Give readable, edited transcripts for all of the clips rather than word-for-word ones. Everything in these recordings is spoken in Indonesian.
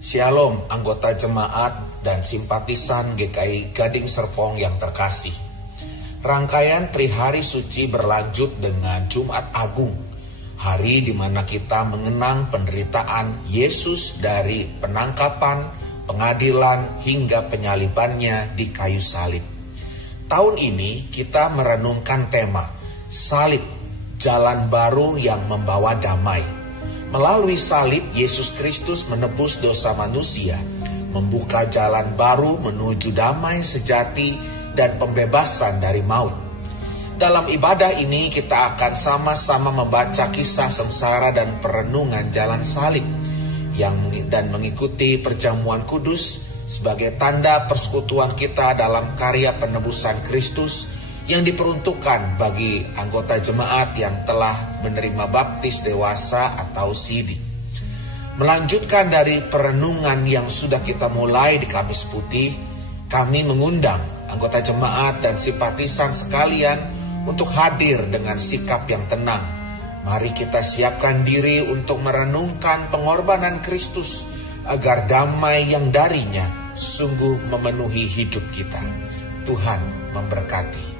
Shalom anggota jemaat dan simpatisan GKI Gading Serpong yang terkasih. Rangkaian Trihari Suci berlanjut dengan Jumat Agung, hari di mana kita mengenang penderitaan Yesus dari penangkapan, pengadilan hingga penyalibannya di kayu salib. Tahun ini kita merenungkan tema Salib, Jalan Baru yang Membawa Damai. Melalui salib, Yesus Kristus menebus dosa manusia, membuka jalan baru menuju damai sejati dan pembebasan dari maut. Dalam ibadah ini kita akan sama-sama membaca kisah sengsara dan perenungan jalan salib dan mengikuti perjamuan kudus sebagai tanda persekutuan kita dalam karya penebusan Kristus yang diperuntukkan bagi anggota jemaat yang telah menerima baptis dewasa atau sidi. Melanjutkan dari perenungan yang sudah kita mulai di Kamis Putih, kami mengundang anggota jemaat dan simpatisan sekalian untuk hadir dengan sikap yang tenang. Mari kita siapkan diri untuk merenungkan pengorbanan Kristus agar damai yang darinya sungguh memenuhi hidup kita. Tuhan memberkati.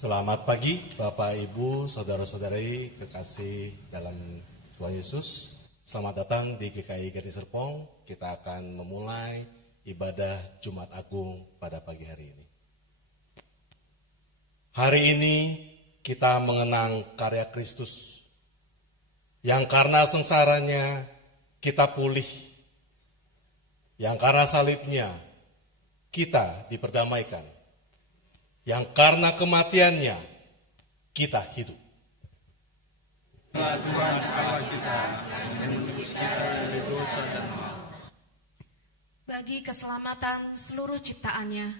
Selamat pagi Bapak, Ibu, Saudara-saudari kekasih dalam Tuhan Yesus. Selamat datang di GKI Gading Serpong. Kita akan memulai ibadah Jumat Agung pada pagi hari ini. Hari ini kita mengenang karya Kristus yang karena sengsaranya kita pulih, yang karena salibnya kita diperdamaikan, yang karena kematiannya kita hidup. Tuhan Allah kita menebus kita dari dosa dan maut. Bagi keselamatan seluruh ciptaannya,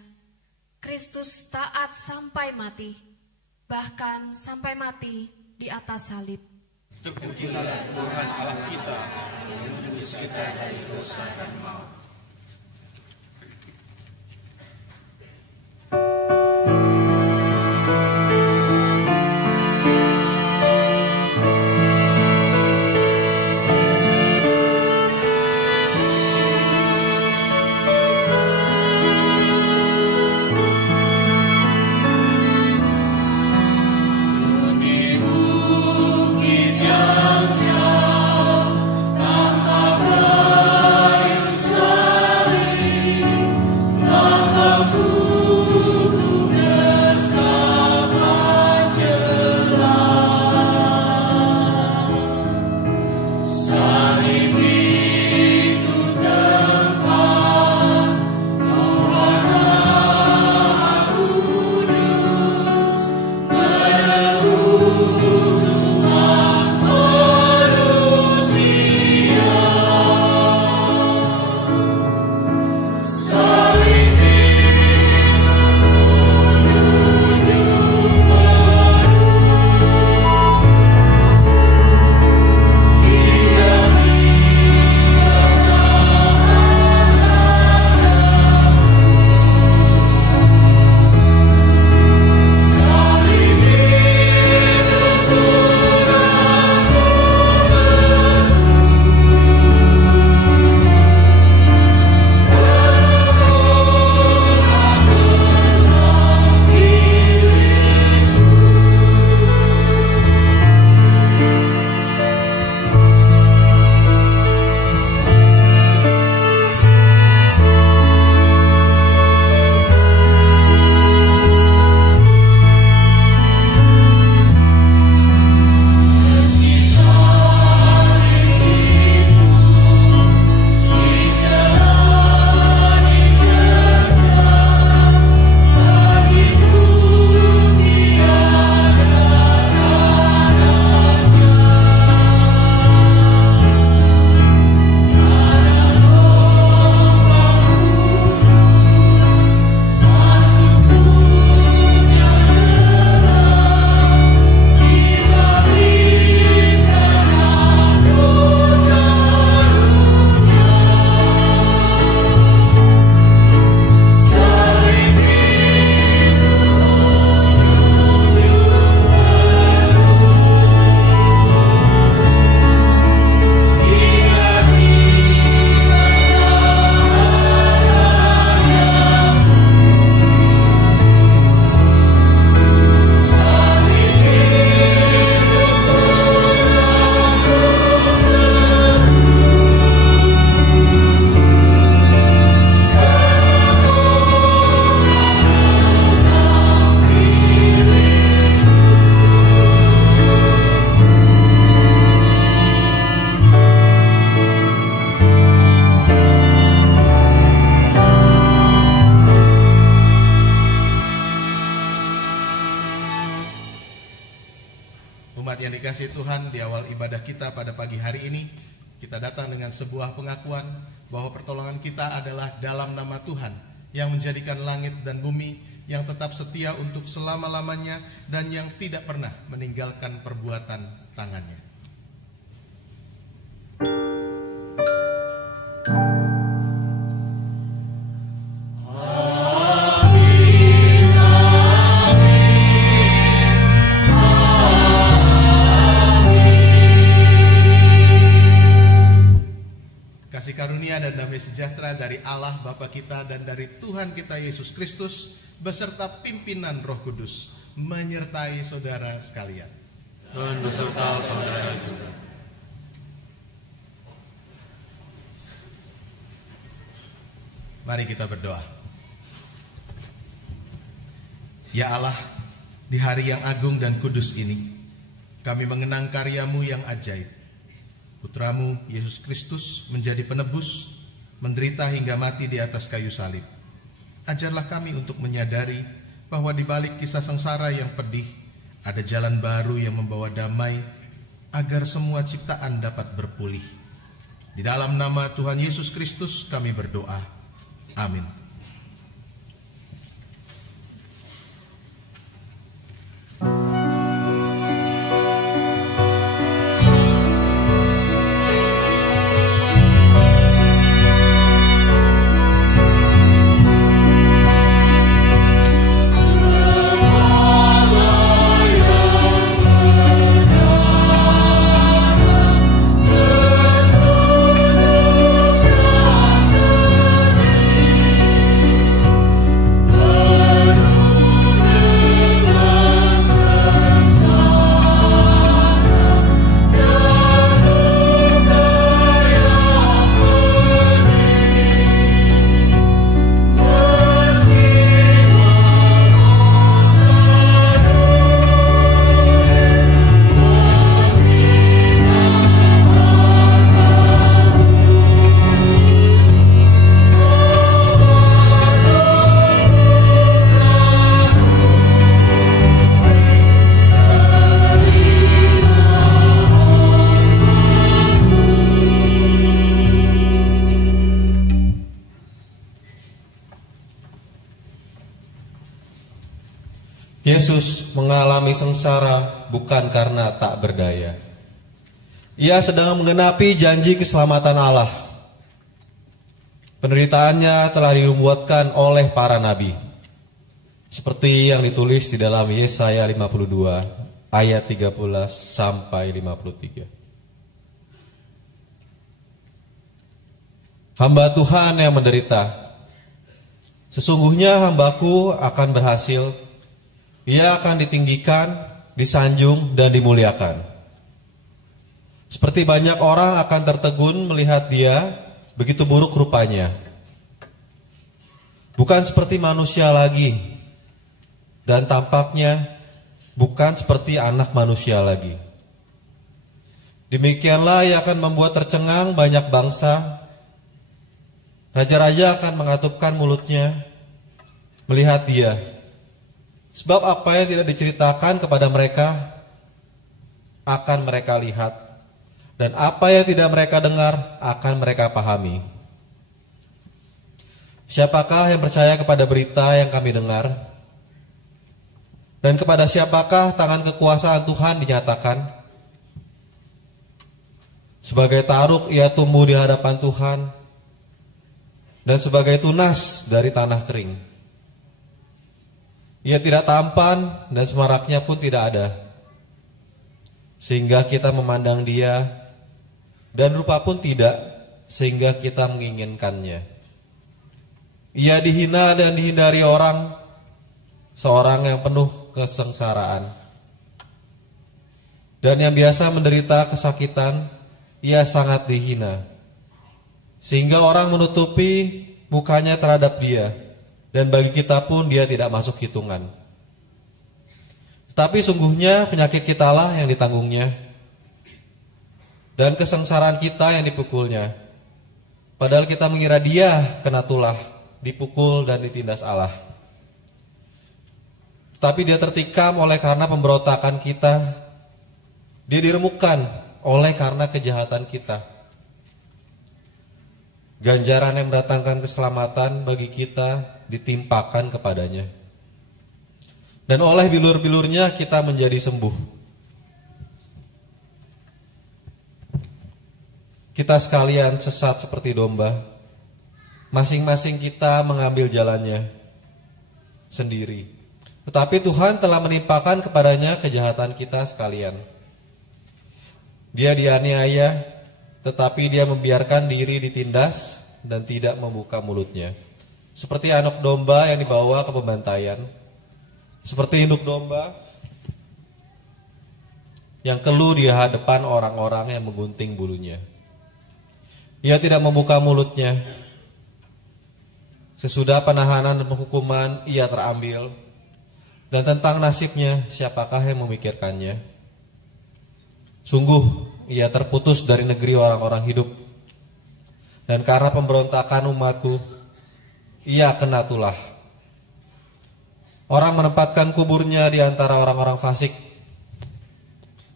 Kristus taat sampai mati, bahkan sampai mati di atas salib. Terpujilah Tuhan Allah kita yang menebus kita dari dosa dan maut. Tanpa kayu salib. pada pagi hari ini kita datang dengan sebuah pengakuan bahwa pertolongan kita adalah dalam nama Tuhan yang menjadikan langit dan bumi, yang tetap setia untuk selama-lamanya dan yang tidak pernah meninggalkan perbuatan tangannya. Kasih karunia dan damai sejahtera dari Allah Bapa kita dan dari Tuhan kita Yesus Kristus beserta pimpinan Roh Kudus menyertai saudara sekalian. Dan beserta saudara juga. Mari kita berdoa. Ya Allah, di hari yang agung dan kudus ini, kami mengenang karya-Mu yang ajaib. Putramu Yesus Kristus menjadi penebus, menderita hingga mati di atas kayu salib. Ajarlah kami untuk menyadari bahwa di balik kisah sengsara yang pedih, ada jalan baru yang membawa damai, agar semua ciptaan dapat berpulih. Di dalam nama Tuhan Yesus Kristus kami berdoa. Amin. Yesus mengalami sengsara bukan karena tak berdaya. Ia sedang menggenapi janji keselamatan Allah. Penderitaannya telah dinubuatkan oleh para nabi, seperti yang ditulis di dalam Yesaya 52 ayat 13 sampai 53. Hamba Tuhan yang menderita, sesungguhnya hambaku akan berhasil. Ia akan ditinggikan, disanjung, dan dimuliakan. Seperti banyak orang akan tertegun melihat dia, begitu buruk rupanya. Bukan seperti manusia lagi, dan tampaknya bukan seperti anak manusia lagi. Demikianlah ia akan membuat tercengang banyak bangsa. Raja-raja akan mengatupkan mulutnya melihat dia. Sebab apa yang tidak diceritakan kepada mereka akan mereka lihat, dan apa yang tidak mereka dengar akan mereka pahami. Siapakah yang percaya kepada berita yang kami dengar? Dan kepada siapakah tangan kekuasaan Tuhan dinyatakan? Sebagai taruk ia tumbuh di hadapan Tuhan, dan sebagai tunas dari tanah kering. Ia tidak tampan dan semaraknya pun tidak ada, sehingga kita memandang dia, dan rupa pun tidak, sehingga kita menginginkannya. Ia dihina dan dihindari orang, seorang yang penuh kesengsaraan. Dan yang biasa menderita kesakitan, ia sangat dihina, sehingga orang menutupi mukanya terhadap dia. Dan bagi kita pun dia tidak masuk hitungan. Tetapi sungguhnya penyakit kitalah yang ditanggungnya, dan kesengsaraan kita yang dipukulnya. Padahal kita mengira dia kena tulah, dipukul dan ditindas Allah. Tetapi dia tertikam oleh karena pemberontakan kita. Dia diremukkan oleh karena kejahatan kita. Ganjaran yang mendatangkan keselamatan bagi kita ditimpakan kepadanya. Dan oleh bilur-bilurnya kita menjadi sembuh. Kita sekalian sesat seperti domba. Masing-masing kita mengambil jalannya sendiri. Tetapi Tuhan telah menimpakan kepadanya kejahatan kita sekalian. Dia dianiaya, tetapi dia membiarkan diri ditindas dan tidak membuka mulutnya. Seperti anak domba yang dibawa ke pembantaian, seperti induk domba yang keluh di hadapan orang-orang yang menggunting bulunya. Ia tidak membuka mulutnya. Sesudah penahanan dan penghukuman ia terambil, dan tentang nasibnya siapakah yang memikirkannya? Sungguh ia terputus dari negeri orang-orang hidup, dan karena pemberontakan umatku ia kena tulah. Orang menempatkan kuburnya di antara orang-orang fasik,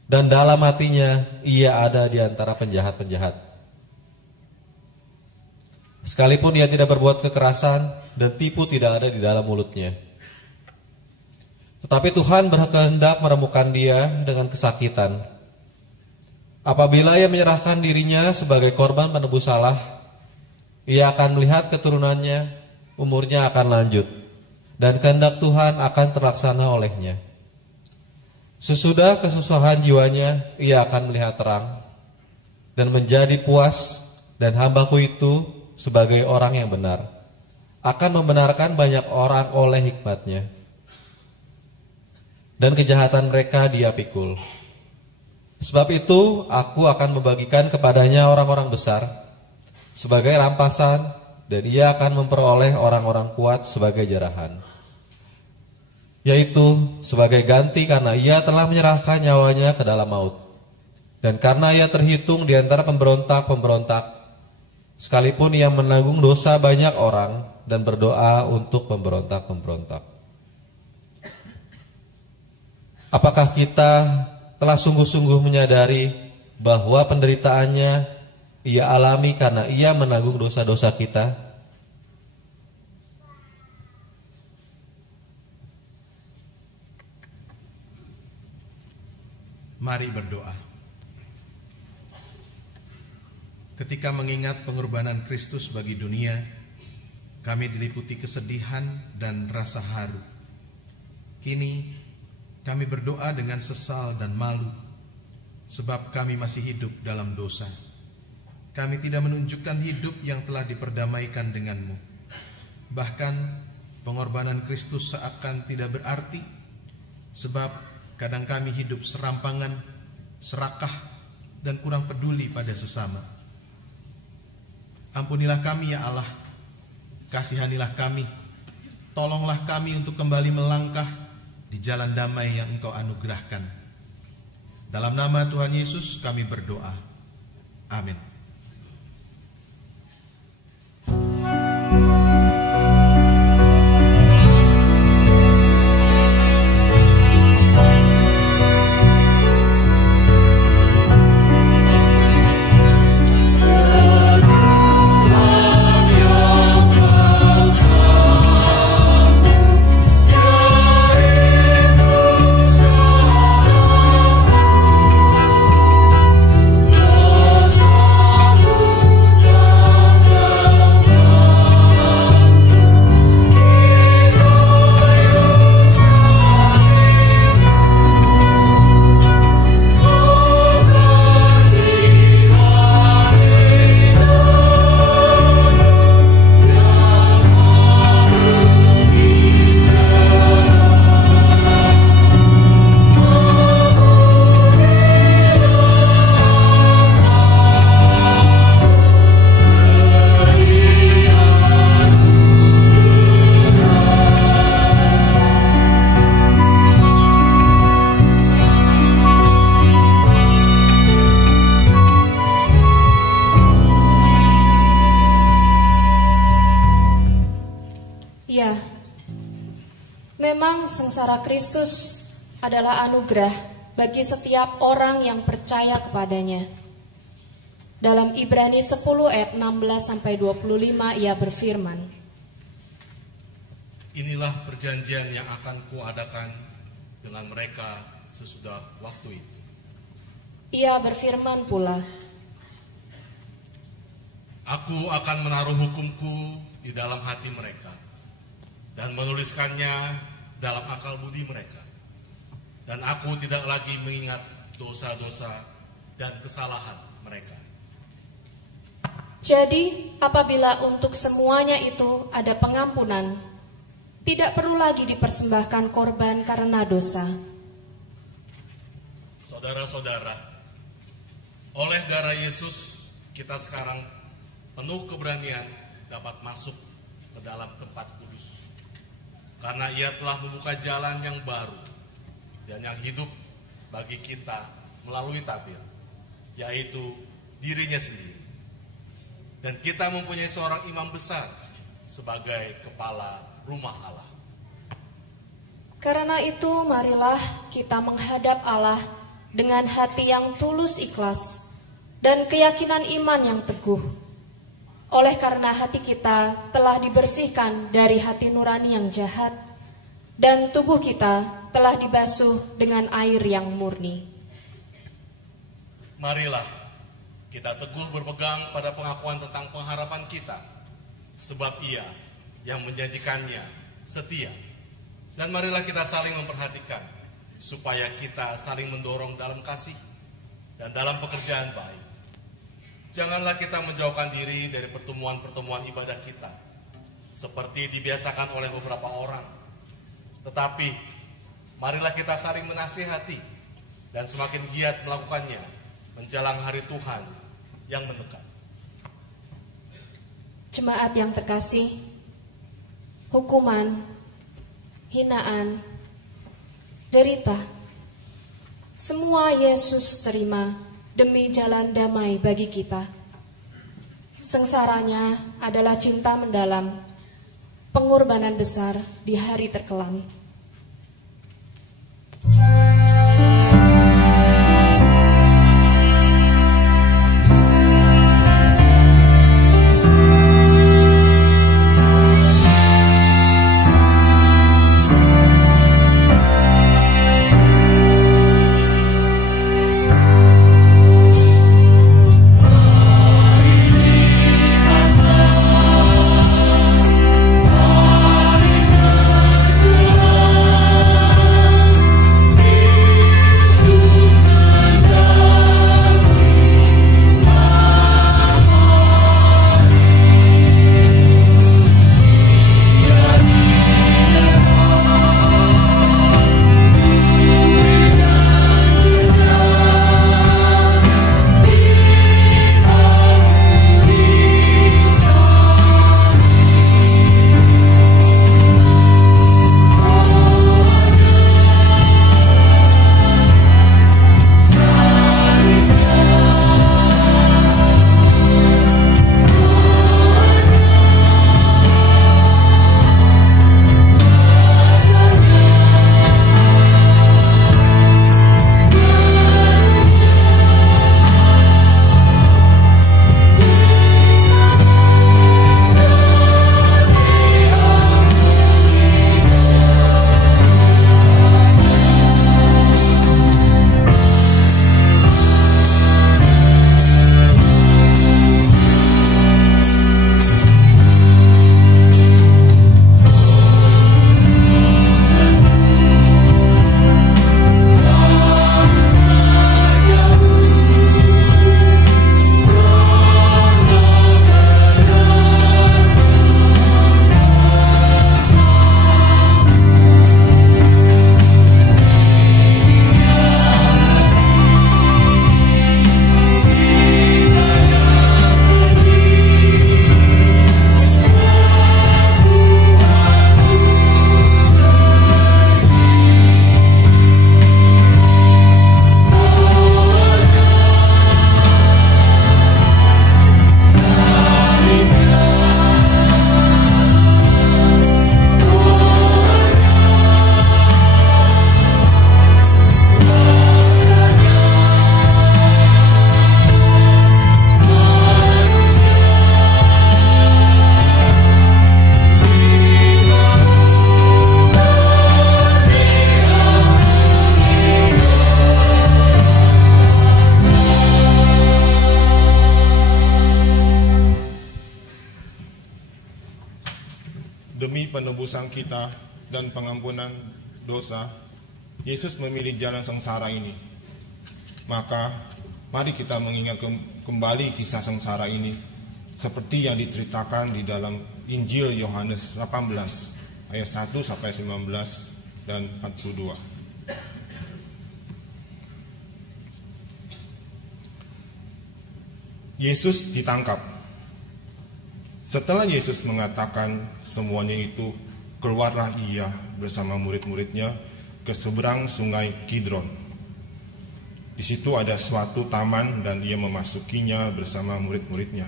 dan dalam hatinya ia ada di antara penjahat-penjahat. Sekalipun ia tidak berbuat kekerasan dan tipu tidak ada di dalam mulutnya. Tetapi Tuhan berkehendak meremukan dia dengan kesakitan. Apabila ia menyerahkan dirinya sebagai korban penebus salah, ia akan melihat keturunannya, umurnya akan lanjut, dan kehendak Tuhan akan terlaksana olehnya. Sesudah kesusahan jiwanya, ia akan melihat terang, dan menjadi puas, dan hambaku itu sebagai orang yang benar, akan membenarkan banyak orang oleh hikmatnya, dan kejahatan mereka dia pikul. Sebab itu aku akan membagikan kepadanya orang-orang besar sebagai rampasan, dan ia akan memperoleh orang-orang kuat sebagai jarahan, yaitu sebagai ganti karena ia telah menyerahkan nyawanya ke dalam maut, dan karena ia terhitung di antara pemberontak-pemberontak, sekalipun ia menanggung dosa banyak orang dan berdoa untuk pemberontak-pemberontak. Apakah kita telah sungguh-sungguh menyadari bahwa penderitaannya ia alami karena ia menanggung dosa-dosa kita? Mari berdoa. Ketika mengingat pengorbanan Kristus bagi dunia, kami diliputi kesedihan dan rasa haru. Kini kami berdoa dengan sesal dan malu, sebab kami masih hidup dalam dosa. Kami tidak menunjukkan hidup yang telah diperdamaikan denganmu. Bahkan pengorbanan Kristus seakan tidak berarti, sebab kadang kami hidup serampangan, serakah, dan kurang peduli pada sesama. Ampunilah kami ya Allah, kasihanilah kami, tolonglah kami untuk kembali melangkah di jalan damai yang Engkau anugerahkan. Dalam nama Tuhan Yesus kami berdoa. Amin. Memang sengsara Kristus adalah anugerah bagi setiap orang yang percaya kepadanya. Dalam Ibrani 10 ayat 16-25 ia berfirman, Inilah perjanjian yang akan kuadakan dengan mereka sesudah waktu itu. Ia berfirman pula, Aku akan menaruh hukumku di dalam hati mereka dan menuliskannya dalam akal budi mereka. Dan aku tidak lagi mengingat dosa-dosa dan kesalahan mereka. jadi apabila untuk semuanya itu ada pengampunan, tidak perlu lagi dipersembahkan korban karena dosa. Saudara-saudara, oleh darah Yesus kita sekarang penuh keberanian dapat masuk ke dalam tempat kudus. Karena ia telah membuka jalan yang baru dan yang hidup bagi kita melalui tabir, yaitu dirinya sendiri. Dan kita mempunyai seorang imam besar sebagai kepala rumah Allah. Karena itu marilah kita menghadap Allah dengan hati yang tulus ikhlas dan keyakinan iman yang teguh. Oleh karena hati kita telah dibersihkan dari hati nurani yang jahat dan tubuh kita telah dibasuh dengan air yang murni. Marilah kita teguh berpegang pada pengakuan tentang pengharapan kita, sebab Ia yang menjanjikannya setia. Dan marilah kita saling memperhatikan, supaya kita saling mendorong dalam kasih dan dalam pekerjaan baik. Janganlah kita menjauhkan diri dari pertemuan-pertemuan ibadah kita, seperti dibiasakan oleh beberapa orang. Tetapi, marilah kita saling menasihati dan semakin giat melakukannya menjelang hari Tuhan yang mendekat. Jemaat yang terkasih, hukuman, hinaan, derita, semua Yesus terima demi jalan damai bagi kita. Sengsaranya adalah cinta mendalam, pengorbanan besar di hari terkelam. Hari penebusan kita dan pengampunan dosa, Yesus memilih jalan sengsara ini. Maka mari kita mengingat kembali kisah sengsara ini seperti yang diceritakan di dalam Injil Yohanes 18 ayat 1 sampai 19 dan 42. Yesus ditangkap. Setelah Yesus mengatakan semuanya itu, keluarlah ia bersama murid-muridnya ke seberang sungai Kidron. Di situ ada suatu taman dan ia memasukinya bersama murid-muridnya.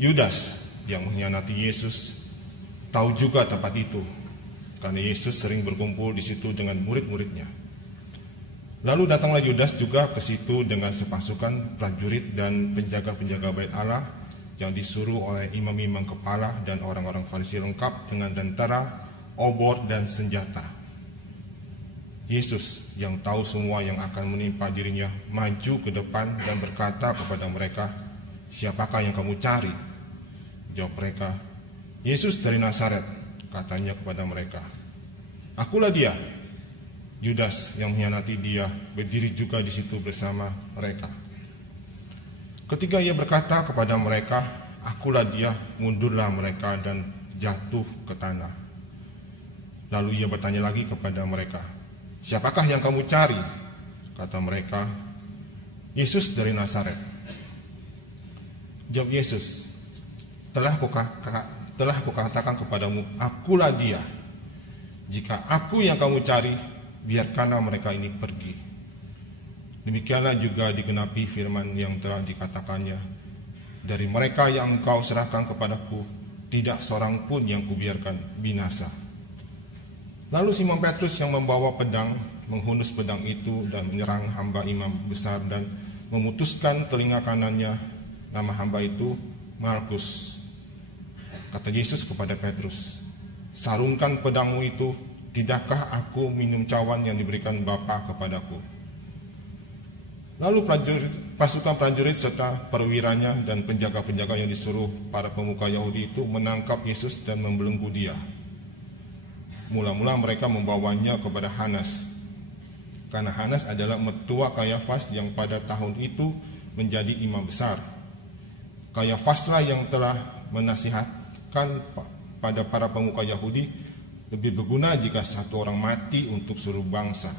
Yudas yang mengkhianati Yesus tahu juga tempat itu, karena Yesus sering berkumpul di situ dengan murid-muridnya. Lalu datanglah Yudas juga ke situ dengan sepasukan prajurit dan penjaga-penjaga bait Allah yang disuruh oleh imam-imam kepala dan orang-orang Farisi lengkap dengan tentara, obor dan senjata. Yesus yang tahu semua yang akan menimpa dirinya maju ke depan dan berkata kepada mereka, "Siapakah yang kamu cari?" Jawab mereka, "Yesus dari Nazaret," katanya kepada mereka. "Akulah dia." Yudas yang mengkhianati dia berdiri juga di situ bersama mereka. Ketika ia berkata kepada mereka, "Akulah dia," mundurlah mereka dan jatuh ke tanah. Lalu ia bertanya lagi kepada mereka, "Siapakah yang kamu cari?" Kata mereka, "Yesus dari Nazaret." Jawab Yesus, telah kukatakan kepadamu, akulah dia. Jika aku yang kamu cari, biarkanlah mereka ini pergi. Demikianlah juga digenapi firman yang telah dikatakannya, dari mereka yang engkau serahkan kepadaku, tidak seorang pun yang kubiarkan binasa. Lalu Simon Petrus yang membawa pedang menghunus pedang itu dan menyerang hamba imam besar dan memutuskan telinga kanannya. Nama hamba itu Malkus. Kata Yesus kepada Petrus, "Sarungkan pedangmu itu. Tidakkah aku minum cawan yang diberikan Bapa kepadaku?" Lalu pasukan prajurit serta perwiranya dan penjaga-penjaga yang disuruh para pemuka Yahudi itu menangkap Yesus dan membelenggu dia. Mula-mula mereka membawanya kepada Hanas, karena Hanas adalah mertua Kayafas yang pada tahun itu menjadi imam besar. Kayafaslah yang telah menasihatkan pada para pemuka Yahudi, lebih berguna jika satu orang mati untuk seluruh bangsa.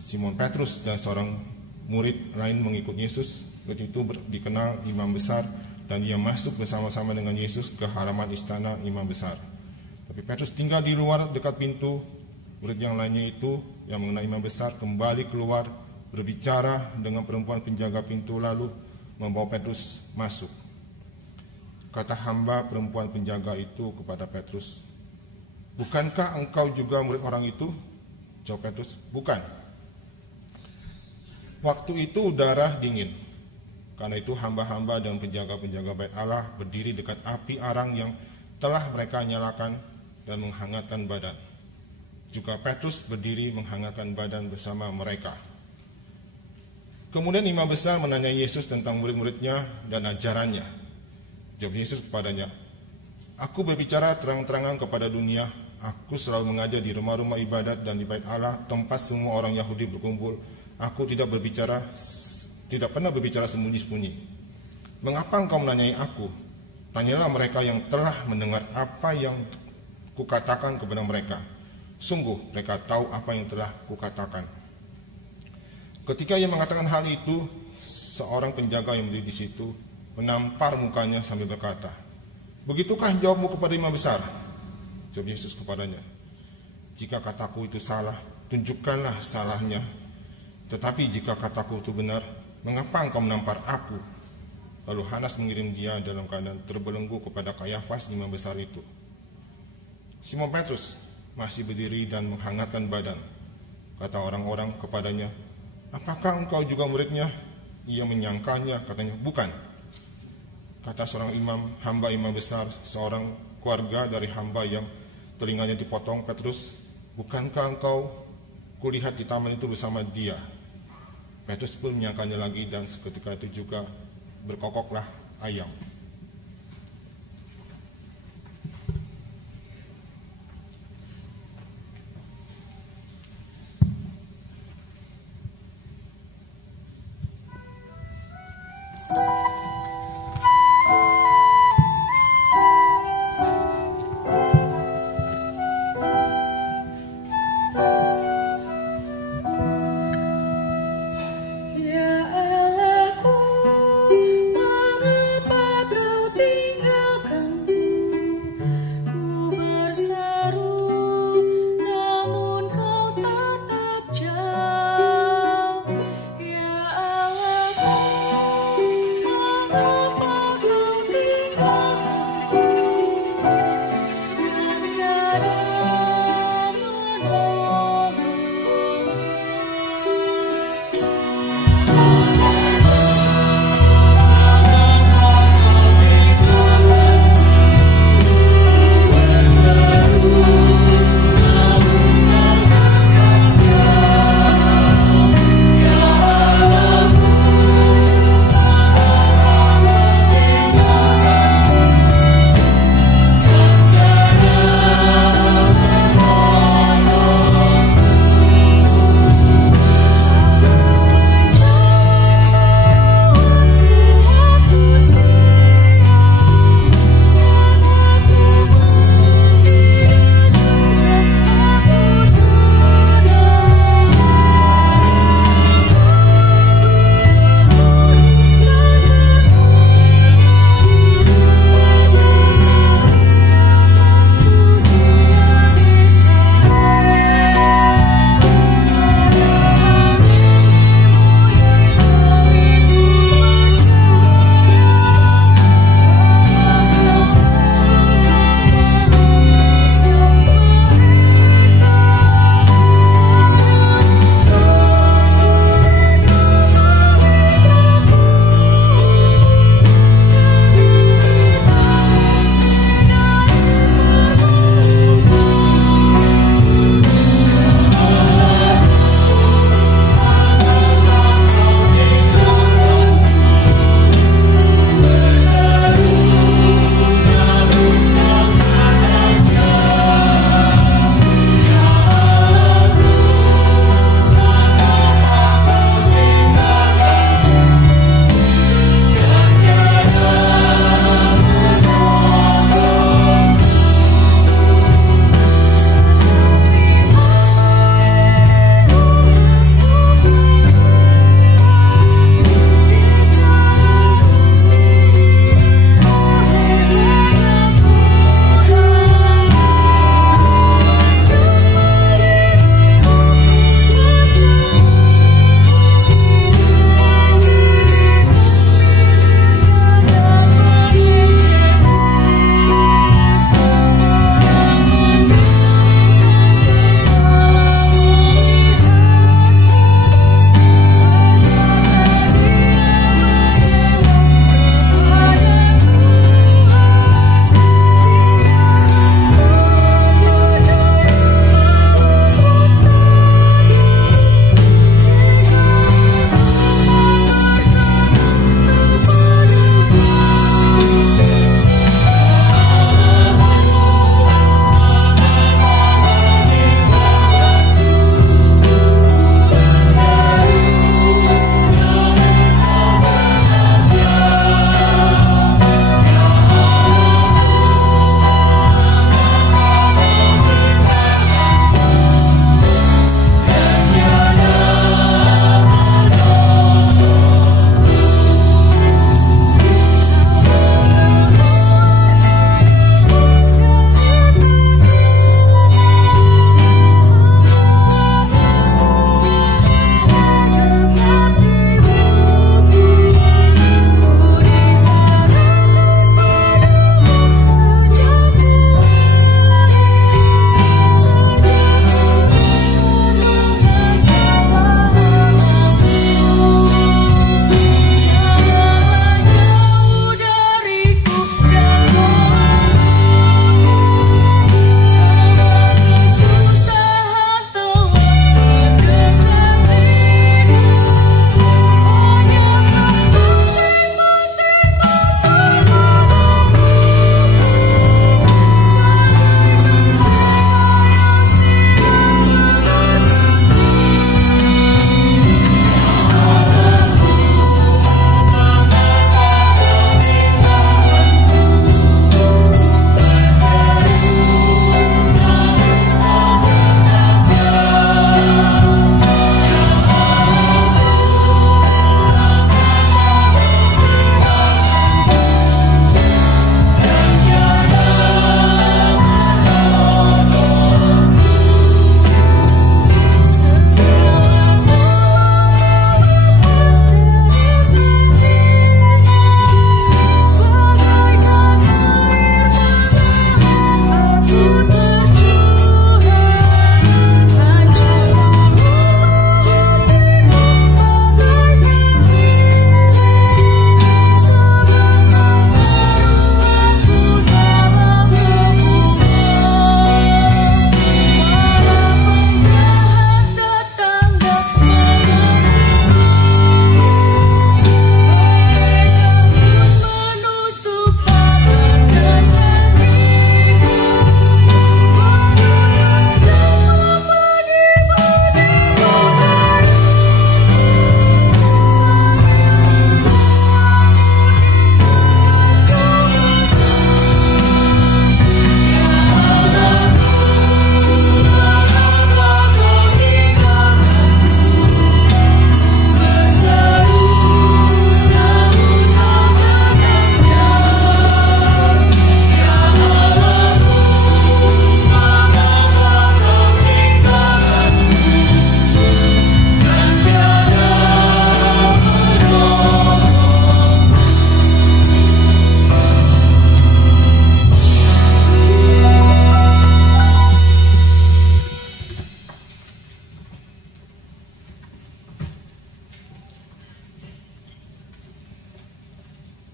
Simon Petrus dan seorang murid lain mengikut Yesus. Begitu dikenal imam besar, dan ia masuk bersama-sama dengan Yesus ke halaman istana imam besar. Tapi Petrus tinggal di luar dekat pintu. Murid yang lainnya itu yang mengenal imam besar kembali keluar berbicara dengan perempuan penjaga pintu, lalu membawa Petrus masuk. Kata hamba perempuan penjaga itu kepada Petrus, "Bukankah engkau juga murid orang itu?" Jawab Petrus, "Bukan." Waktu itu udara dingin. Karena itu hamba-hamba dan penjaga-penjaga bait Allah berdiri dekat api arang yang telah mereka nyalakan dan menghangatkan badan. Juga Petrus berdiri menghangatkan badan bersama mereka. Kemudian imam besar menanyai Yesus tentang murid-muridnya dan ajarannya. Jawab Yesus kepadanya, "Aku berbicara terang-terangan kepada dunia. Aku selalu mengajar di rumah-rumah ibadat dan di bait Allah, tempat semua orang Yahudi berkumpul. Aku tidak pernah berbicara sembunyi-sembunyi. Mengapa engkau menanyai aku? Tanyalah mereka yang telah mendengar apa yang kukatakan kepada mereka. Sungguh mereka tahu apa yang telah kukatakan." Ketika ia mengatakan hal itu, seorang penjaga yang berdiri di situ menampar mukanya sambil berkata, "Begitukah jawabmu kepada imam besar?" Jawab Yesus kepadanya, "Jika kataku itu salah, tunjukkanlah salahnya. Tetapi jika kataku itu benar, mengapa engkau menampar aku?" Lalu Hanas mengirim dia dalam keadaan terbelenggu kepada Kayafas imam besar itu. Simon Petrus masih berdiri dan menghangatkan badan. Kata orang-orang kepadanya, "Apakah engkau juga muridnya?" Ia menyangkalnya, katanya, "Bukan." Kata seorang hamba imam besar, seorang keluarga dari hamba yang telinganya dipotong, Petrus, "Bukankah engkau kulihat di taman itu bersama dia?" Petrus pun menyangkalnya lagi, dan seketika itu juga berkokoklah ayam.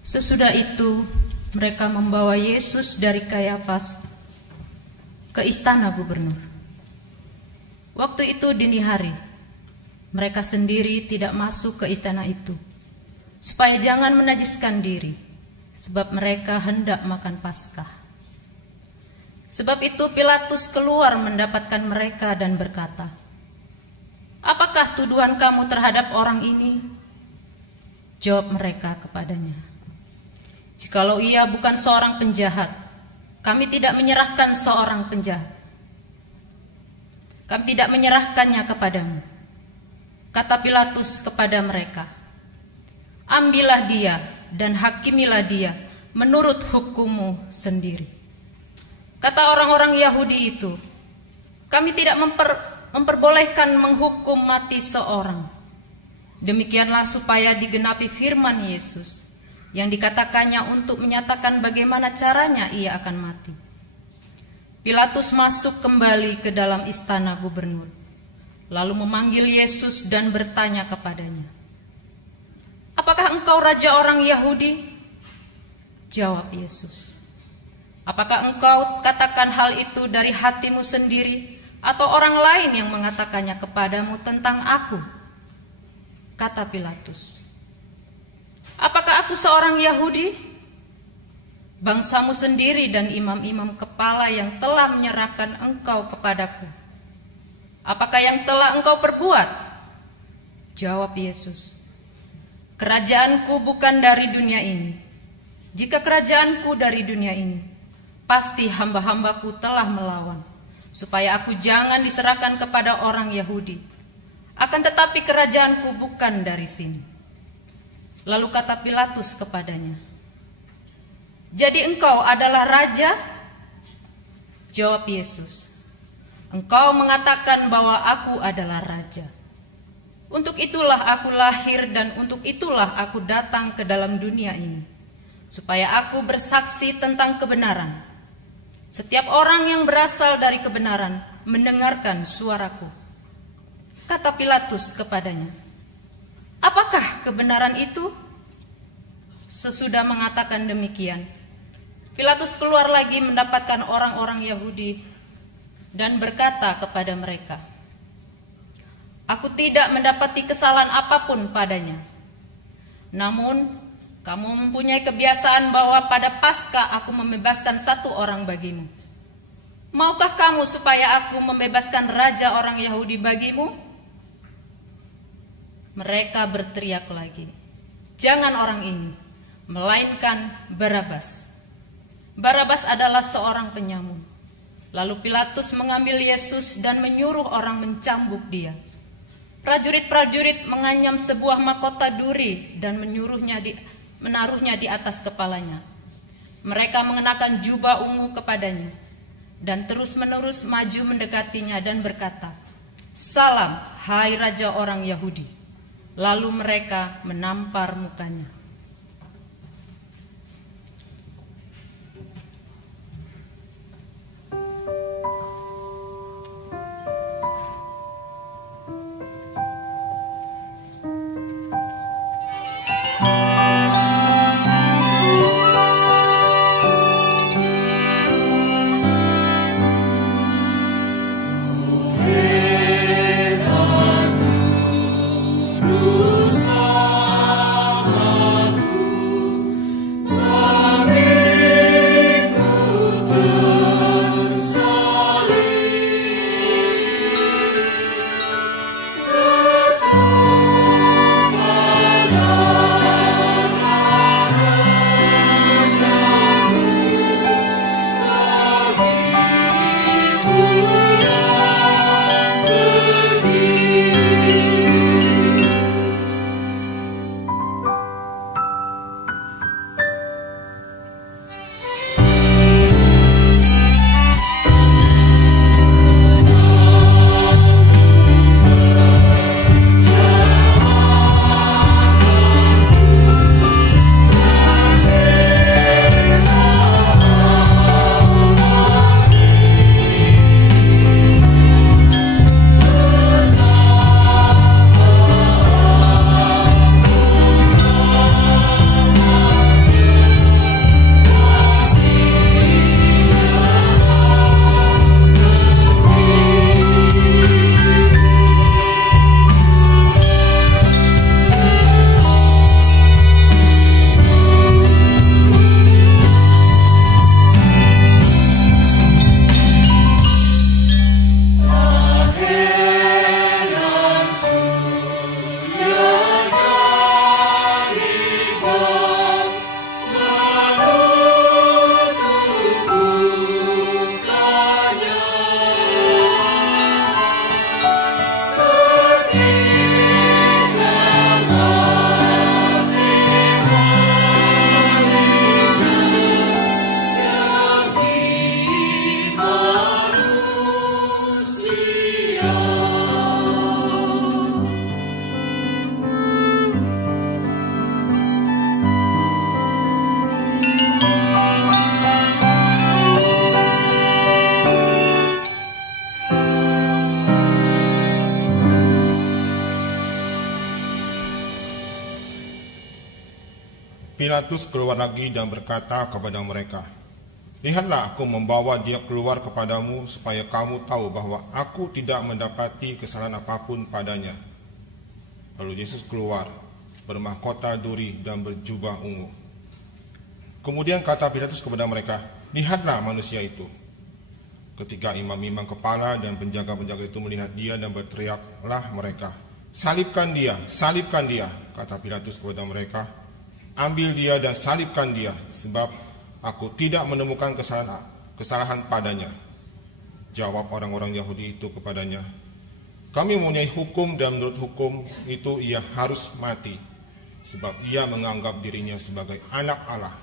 Sesudah itu, mereka membawa Yesus dari Kayafas ke istana gubernur. Waktu itu dini hari, mereka sendiri tidak masuk ke istana itu, supaya jangan menajiskan diri, sebab mereka hendak makan Paskah. Sebab itu Pilatus keluar mendapatkan mereka dan berkata, "Apakah tuduhan kamu terhadap orang ini?" Jawab mereka kepadanya, "Jikalau ia bukan seorang penjahat, kami tidak menyerahkan seorang penjahat. Kami tidak menyerahkannya kepadamu." Kata Pilatus kepada mereka, "Ambillah dia dan hakimilah dia menurut hukummu sendiri." Kata orang-orang Yahudi itu, "Kami tidak memperbolehkan menghukum mati seorang." Demikianlah supaya digenapi firman Yesus yang dikatakannya untuk menyatakan bagaimana caranya ia akan mati. Pilatus masuk kembali ke dalam istana gubernur, lalu memanggil Yesus dan bertanya kepadanya, "Apakah engkau raja orang Yahudi?" Jawab Yesus, "Apakah engkau katakan hal itu dari hatimu sendiri, atau orang lain yang mengatakannya kepadamu tentang aku?" Kata Pilatus, "Apakah aku seorang Yahudi? Bangsamu sendiri dan imam-imam kepala yang telah menyerahkan engkau kepadaku. Apakah yang telah engkau perbuat?" Jawab Yesus, "Kerajaanku bukan dari dunia ini. Jika kerajaanku dari dunia ini, pasti hamba-hambaku telah melawan, supaya aku jangan diserahkan kepada orang Yahudi. Akan tetapi kerajaanku bukan dari sini." Lalu kata Pilatus kepadanya, "Jadi engkau adalah raja?" Jawab Yesus, "Engkau mengatakan bahwa aku adalah raja. Untuk itulah aku lahir dan untuk itulah aku datang ke dalam dunia ini, supaya aku bersaksi tentang kebenaran. Setiap orang yang berasal dari kebenaran mendengarkan suaraku." Kata Pilatus kepadanya, "Apakah kebenaran itu?" Sesudah mengatakan demikian, Pilatus keluar lagi mendapatkan orang-orang Yahudi dan berkata kepada mereka, "Aku tidak mendapati kesalahan apapun padanya. Namun, kamu mempunyai kebiasaan bahwa pada Paskah aku membebaskan satu orang bagimu. Maukah kamu supaya aku membebaskan raja orang Yahudi bagimu?" Mereka berteriak lagi, "Jangan orang ini, melainkan Barabas." Barabas adalah seorang penyamun. Lalu Pilatus mengambil Yesus dan menyuruh orang mencambuk dia. Prajurit-prajurit menganyam sebuah mahkota duri dan menaruhnya di atas kepalanya. Mereka mengenakan jubah ungu kepadanya dan terus-menerus maju mendekatinya dan berkata, "Salam, hai Raja orang Yahudi." Lalu mereka menampar mukanya. Terus Pilatus keluar lagi dan berkata kepada mereka, "Lihatlah, aku membawa dia keluar kepadamu supaya kamu tahu bahwa aku tidak mendapati kesalahan apapun padanya." Lalu Yesus keluar, bermahkota duri dan berjubah ungu. Kemudian kata Pilatus kepada mereka, "Lihatlah manusia itu." Ketika imam-imam kepala dan penjaga-penjaga itu melihat dia dan berteriaklah mereka, "Salibkan dia, salibkan dia," kata Pilatus kepada mereka. "Ambil dia dan salibkan dia, sebab aku tidak menemukan kesalahan padanya." Jawab orang-orang Yahudi itu kepadanya, "Kami mempunyai hukum dan menurut hukum itu ia harus mati, sebab ia menganggap dirinya sebagai anak Allah."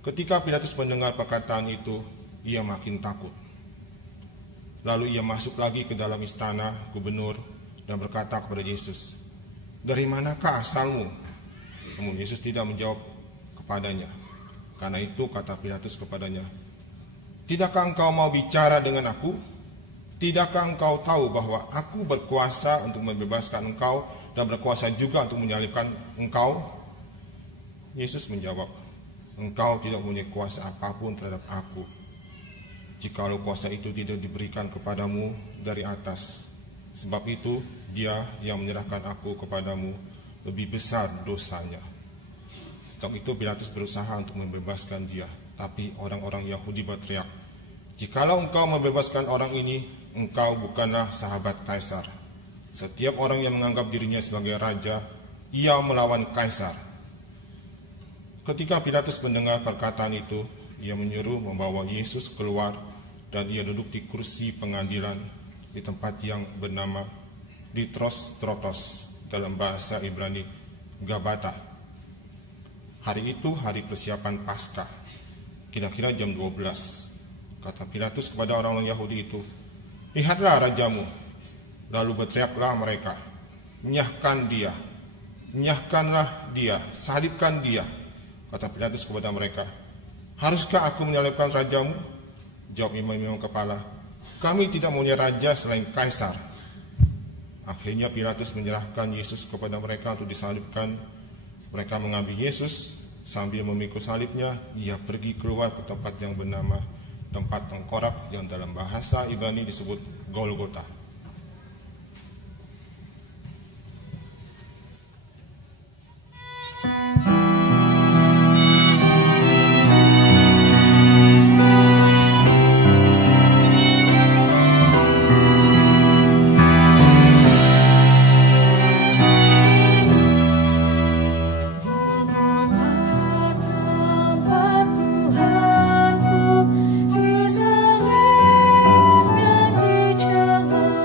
Ketika Pilatus mendengar perkataan itu, ia makin takut. Lalu ia masuk lagi ke dalam istana gubernur dan berkata kepada Yesus, "Dari manakah asalmu?" Namun Yesus tidak menjawab kepadanya. Karena itu kata Pilatus kepadanya, "Tidakkah engkau mau bicara dengan aku? Tidakkah engkau tahu bahwa aku berkuasa untuk membebaskan engkau dan berkuasa juga untuk menyalibkan engkau?" Yesus menjawab, "Engkau tidak punya kuasa apapun terhadap aku. Jikalau kuasa itu tidak diberikan kepadamu dari atas. Sebab itu dia yang menyerahkan aku kepadamu lebih besar dosanya." Setelah itu Pilatus berusaha untuk membebaskan dia. Tapi orang-orang Yahudi berteriak, "Jikalau engkau membebaskan orang ini, engkau bukanlah sahabat Kaisar. Setiap orang yang menganggap dirinya sebagai raja, ia melawan Kaisar." Ketika Pilatus mendengar perkataan itu, ia menyuruh membawa Yesus keluar dan ia duduk di kursi pengadilan di tempat yang bernama Litros Trotos, dalam bahasa Ibrani Gabata. Hari itu hari persiapan Paskah, kira-kira jam 12. Kata Pilatus kepada orang-orang Yahudi itu, "Lihatlah rajamu." Lalu berteriaklah mereka, "Nyahkan dia, nyahkanlah dia, salibkan dia." Kata Pilatus kepada mereka, "Haruskah aku menyalibkan rajamu?" Jawab imam-imam kepala, "Kami tidak mempunyai raja selain Kaisar." Akhirnya Pilatus menyerahkan Yesus kepada mereka untuk disalibkan. Mereka mengambil Yesus, sambil memikul salibnya, ia pergi keluar ke tempat yang bernama tempat tengkorak, yang dalam bahasa Ibrani disebut Golgota. Tuhanku, di salib yang dijangkau.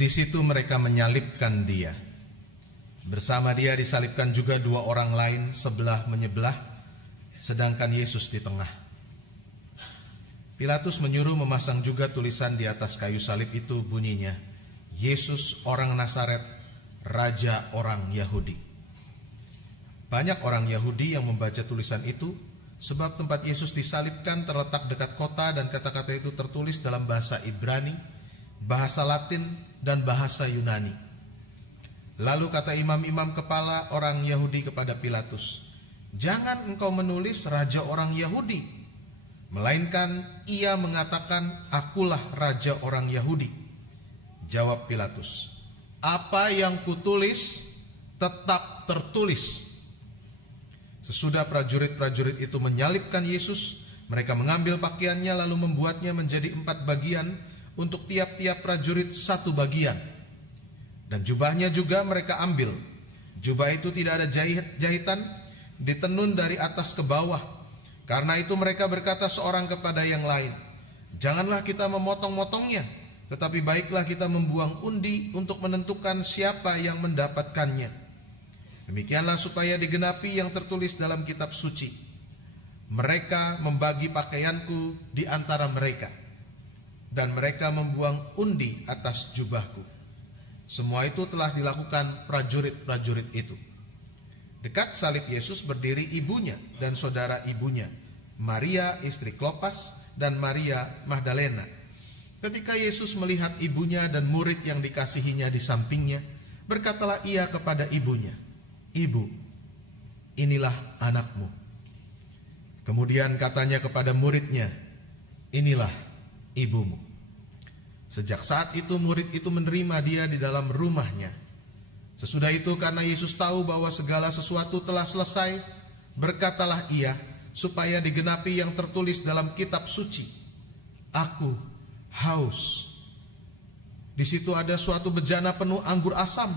Di situ mereka menyalibkan dia. Bersama dia disalibkan juga 2 orang lain sebelah menyebelah, sedangkan Yesus di tengah. Pilatus menyuruh memasang juga tulisan di atas kayu salib itu, bunyinya, Yesus orang Nazaret, Raja orang Yahudi. Banyak orang Yahudi yang membaca tulisan itu, sebab tempat Yesus disalibkan terletak dekat kota dan kata-kata itu tertulis dalam bahasa Ibrani, bahasa Latin, dan bahasa Yunani. Lalu kata imam-imam kepala orang Yahudi kepada Pilatus, "Jangan engkau menulis Raja orang Yahudi, melainkan ia mengatakan, akulah Raja orang Yahudi." Jawab Pilatus, "Apa yang kutulis tetap tertulis." Sesudah prajurit-prajurit itu menyalibkan Yesus, mereka mengambil pakaiannya lalu membuatnya menjadi 4 bagian, untuk tiap-tiap prajurit 1 bagian. Dan jubahnya juga mereka ambil. Jubah itu tidak ada jahitan, ditenun dari atas ke bawah. Karena itu mereka berkata seorang kepada yang lain, "Janganlah kita memotong-motongnya, tetapi baiklah kita membuang undi untuk menentukan siapa yang mendapatkannya. Demikianlah supaya digenapi yang tertulis dalam kitab suci. Mereka membagi pakaianku di antara mereka, dan mereka membuang undi atas jubahku." Semua itu telah dilakukan prajurit-prajurit itu. Dekat salib Yesus berdiri ibunya dan saudara ibunya, Maria istri Klopas dan Maria Magdalena. Ketika Yesus melihat ibunya dan murid yang dikasihinya di sampingnya, berkatalah ia kepada ibunya, "Ibu, inilah anakmu." Kemudian katanya kepada muridnya, "Inilah ibumu." Sejak saat itu murid itu menerima dia di dalam rumahnya. Sesudah itu karena Yesus tahu bahwa segala sesuatu telah selesai, berkatalah ia supaya digenapi yang tertulis dalam kitab suci, "Aku haus." Di situ ada suatu bejana penuh anggur asam.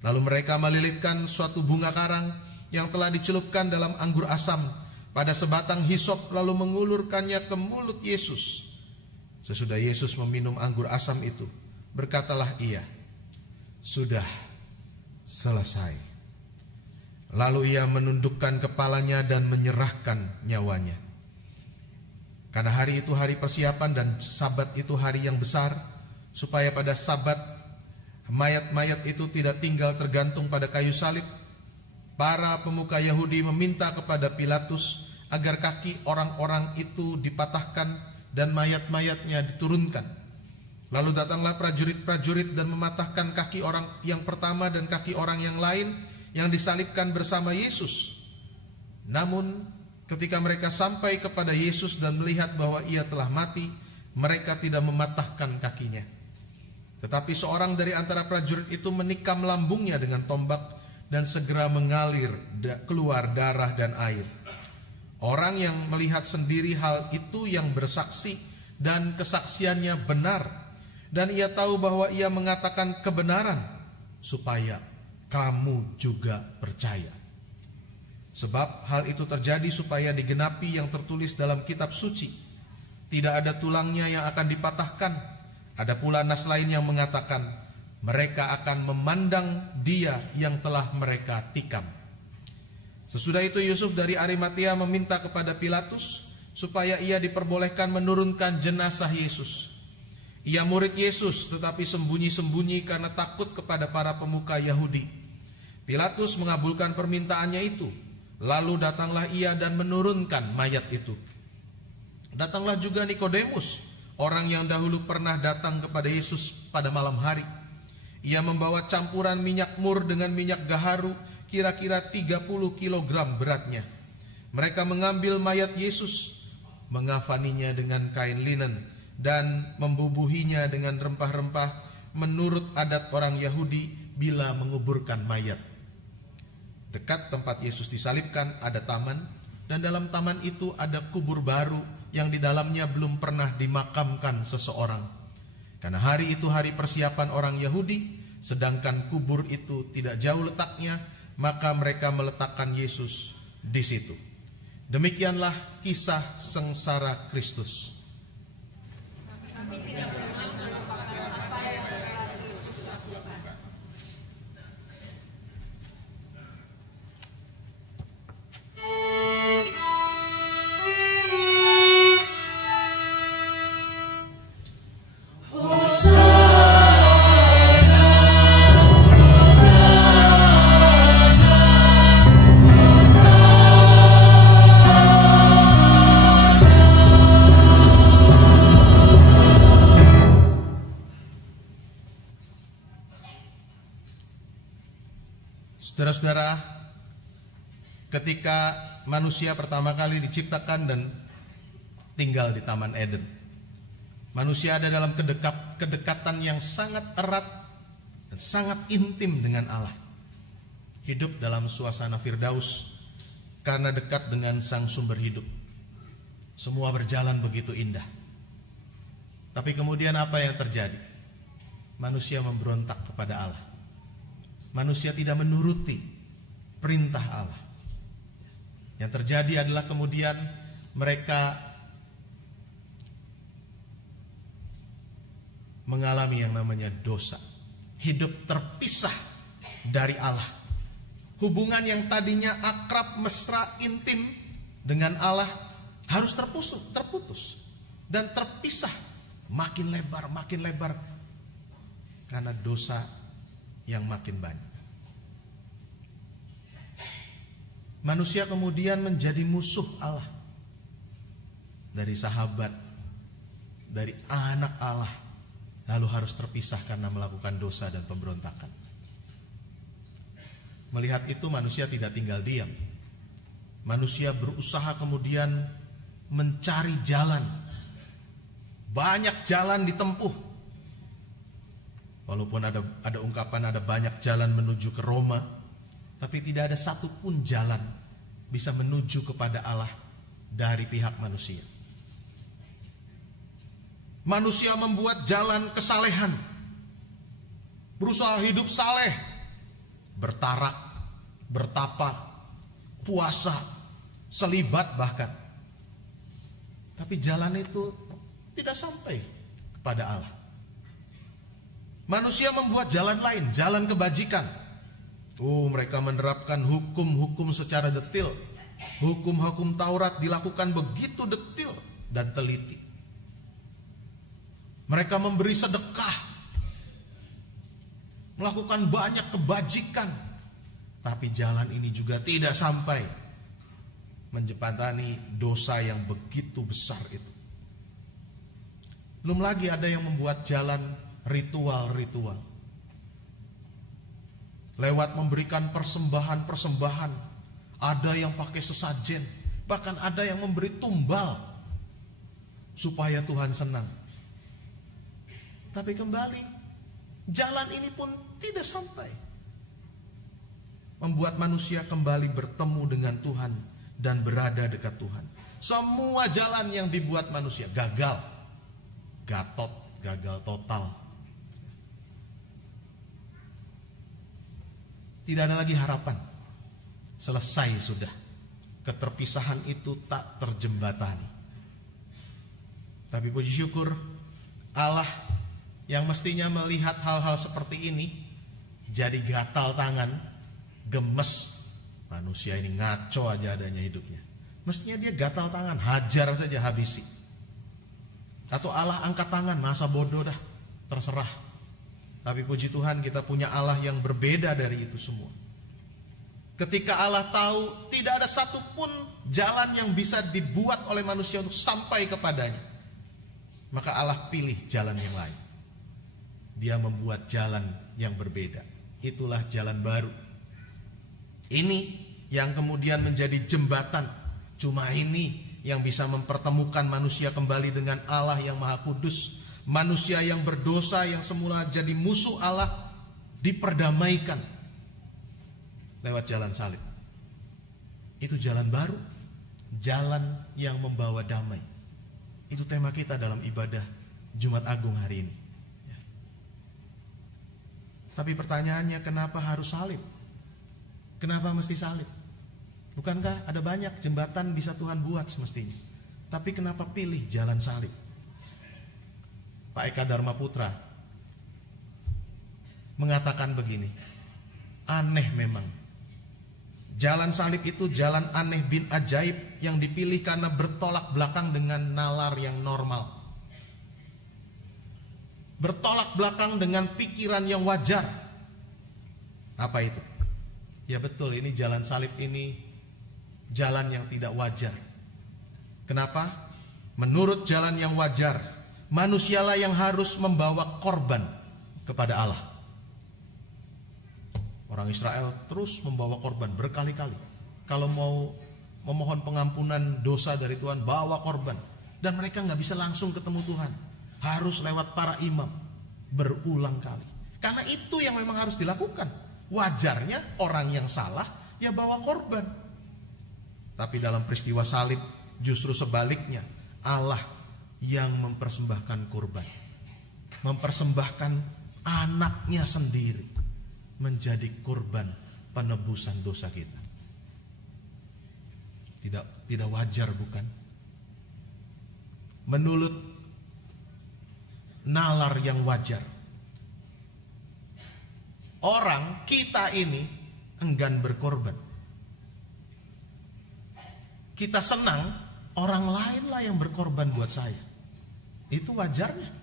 Lalu mereka melilitkan suatu bunga karang yang telah dicelupkan dalam anggur asam pada sebatang hisop, lalu mengulurkannya ke mulut Yesus. Sesudah Yesus meminum anggur asam itu, berkatalah ia, "Sudah selesai." Lalu ia menundukkan kepalanya dan menyerahkan nyawanya. Karena hari itu hari persiapan dan Sabat itu hari yang besar, supaya pada Sabat mayat-mayat itu tidak tinggal tergantung pada kayu salib, para pemuka Yahudi meminta kepada Pilatus agar kaki orang-orang itu dipatahkan dan mayat-mayatnya diturunkan. Lalu datanglah prajurit-prajurit dan mematahkan kaki orang yang pertama dan kaki orang yang lain yang disalibkan bersama Yesus. Namun ketika mereka sampai kepada Yesus dan melihat bahwa ia telah mati, mereka tidak mematahkan kakinya. Tetapi seorang dari antara prajurit itu menikam lambungnya dengan tombak, dan segera mengalir keluar darah dan air. Orang yang melihat sendiri hal itu yang bersaksi, dan kesaksiannya benar, dan ia tahu bahwa ia mengatakan kebenaran, supaya kamu juga percaya. Sebab hal itu terjadi supaya digenapi yang tertulis dalam kitab suci, "Tidak ada tulangnya yang akan dipatahkan." Ada pula nas lain yang mengatakan, "Mereka akan memandang dia yang telah mereka tikam." Sesudah itu Yusuf dari Arimatea meminta kepada Pilatus supaya ia diperbolehkan menurunkan jenazah Yesus. Ia murid Yesus, tetapi sembunyi-sembunyi karena takut kepada para pemuka Yahudi. Pilatus mengabulkan permintaannya itu. Lalu datanglah ia dan menurunkan mayat itu. Datanglah juga Nikodemus, orang yang dahulu pernah datang kepada Yesus pada malam hari. Ia membawa campuran minyak mur dengan minyak gaharu, kira-kira 30 kilogram beratnya. Mereka mengambil mayat Yesus, mengafaninya dengan kain linen, dan membubuhinya dengan rempah-rempah menurut adat orang Yahudi bila menguburkan mayat. Dekat tempat Yesus disalibkan ada taman, dan dalam taman itu ada kubur baru yang di dalamnya belum pernah dimakamkan seseorang. Karena hari itu hari persiapan orang Yahudi, sedangkan kubur itu tidak jauh letaknya, maka mereka meletakkan Yesus di situ. Demikianlah kisah sengsara Kristus. Saudara-saudara, ketika manusia pertama kali diciptakan dan tinggal di Taman Eden, manusia ada dalam kedekatan yang sangat erat dan sangat intim dengan Allah. Hidup dalam suasana firdaus karena dekat dengan sang sumber hidup. Semua berjalan begitu indah. Tapi kemudian apa yang terjadi? Manusia memberontak kepada Allah. Manusia tidak menuruti perintah Allah. Yang terjadi adalah kemudian mereka mengalami yang namanya dosa. Hidup terpisah dari Allah. Hubungan yang tadinya akrab, mesra, intim dengan Allah harus terputus dan terpisah, makin lebar karena dosa yang makin banyak. Manusia kemudian menjadi musuh Allah. Dari sahabat, dari anak Allah, lalu harus terpisah karena melakukan dosa dan pemberontakan. Melihat itu manusia tidak tinggal diam. Manusia berusaha kemudian mencari jalan. Banyak jalan ditempuh. Walaupun ada ungkapan ada banyak jalan menuju ke Roma, tapi tidak ada satupun jalan bisa menuju kepada Allah dari pihak manusia. Manusia membuat jalan kesalehan, berusaha hidup saleh, bertarak, bertapa, puasa, selibat bahkan. Tapi jalan itu tidak sampai kepada Allah. Manusia membuat jalan lain, jalan kebajikan. Mereka menerapkan hukum-hukum secara detil. Hukum-hukum Taurat dilakukan begitu detil dan teliti. Mereka memberi sedekah, melakukan banyak kebajikan, tapi jalan ini juga tidak sampai menjembatani dosa yang begitu besar itu. Belum lagi ada yang membuat jalan ritual-ritual, lewat memberikan persembahan-persembahan. Ada yang pakai sesajen, bahkan ada yang memberi tumbal supaya Tuhan senang. Tapi kembali, jalan ini pun tidak sampai membuat manusia kembali bertemu dengan Tuhan dan berada dekat Tuhan. Semua jalan yang dibuat manusia gagal, gagal total. Tidak ada lagi harapan. Selesai sudah. Keterpisahan itu tak terjembatani. Tapi puji syukur, Allah yang mestinya melihat hal-hal seperti ini jadi gatal tangan, gemes. Manusia ini ngaco aja adanya hidupnya. Mestinya dia gatal tangan, hajar saja, habisi. Atau Allah angkat tangan, masa bodoh dah, terserah. Tapi puji Tuhan kita punya Allah yang berbeda dari itu semua. Ketika Allah tahu tidak ada satupun jalan yang bisa dibuat oleh manusia untuk sampai kepadanya, maka Allah pilih jalan yang lain. Dia membuat jalan yang berbeda. Itulah jalan baru. Ini yang kemudian menjadi jembatan. Cuma ini yang bisa mempertemukan manusia kembali dengan Allah yang Maha Kudus. Manusia yang berdosa yang semula jadi musuh Allah diperdamaikan lewat jalan salib. Itu jalan baru, jalan yang membawa damai. Itu tema kita dalam ibadah Jumat Agung hari ini. Tapi pertanyaannya, kenapa harus salib? Kenapa mesti salib? Bukankah ada banyak jembatan bisa Tuhan buat semestinya? Tapi kenapa pilih jalan salib? Pak Eka Dharma Putra mengatakan begini, aneh memang. Jalan salib itu jalan aneh bin ajaib yang dipilih karena bertolak belakang dengan nalar yang normal. Bertolak belakang dengan pikiran yang wajar. Apa itu? Ya betul, ini jalan salib ini jalan yang tidak wajar. Kenapa? Menurut jalan yang wajar, manusialah yang harus membawa korban kepada Allah. Orang Israel terus membawa korban berkali-kali. Kalau mau memohon pengampunan dosa dari Tuhan, bawa korban. Dan mereka nggak bisa langsung ketemu Tuhan. Harus lewat para imam berulang kali. Karena itu yang memang harus dilakukan. Wajarnya orang yang salah ya bawa korban. Tapi dalam peristiwa salib justru sebaliknya, Allah yang mempersembahkan korban. Mempersembahkan anaknya sendiri menjadi korban penebusan dosa kita. Tidak wajar, bukan? Menurut nalar yang wajar, orang kita ini enggan berkorban. Kita senang orang lainlah yang berkorban buat saya. Itu wajarnya.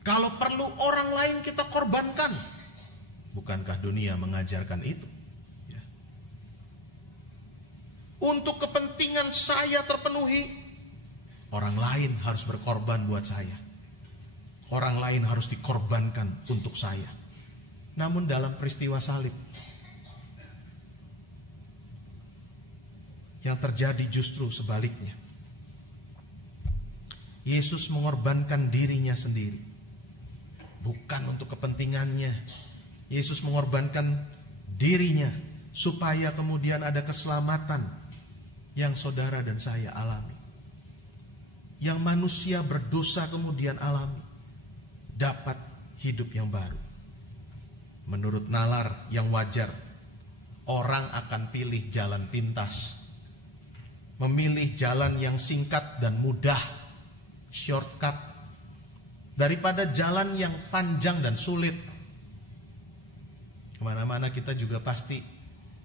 Kalau perlu orang lain kita korbankan. Bukankah dunia mengajarkan itu? Ya. Untuk kepentingan saya terpenuhi, orang lain harus berkorban buat saya. Orang lain harus dikorbankan untuk saya. Namun dalam peristiwa salib, yang terjadi justru sebaliknya. Yesus mengorbankan dirinya sendiri. Bukan untuk kepentingannya. Yesus mengorbankan dirinya supaya kemudian ada keselamatan yang saudara dan saya alami. Yang manusia berdosa kemudian alami. Dapat hidup yang baru. Menurut nalar yang wajar, orang akan pilih jalan pintas. Memilih jalan yang singkat dan mudah, shortcut, daripada jalan yang panjang dan sulit. Kemana-mana kita juga pasti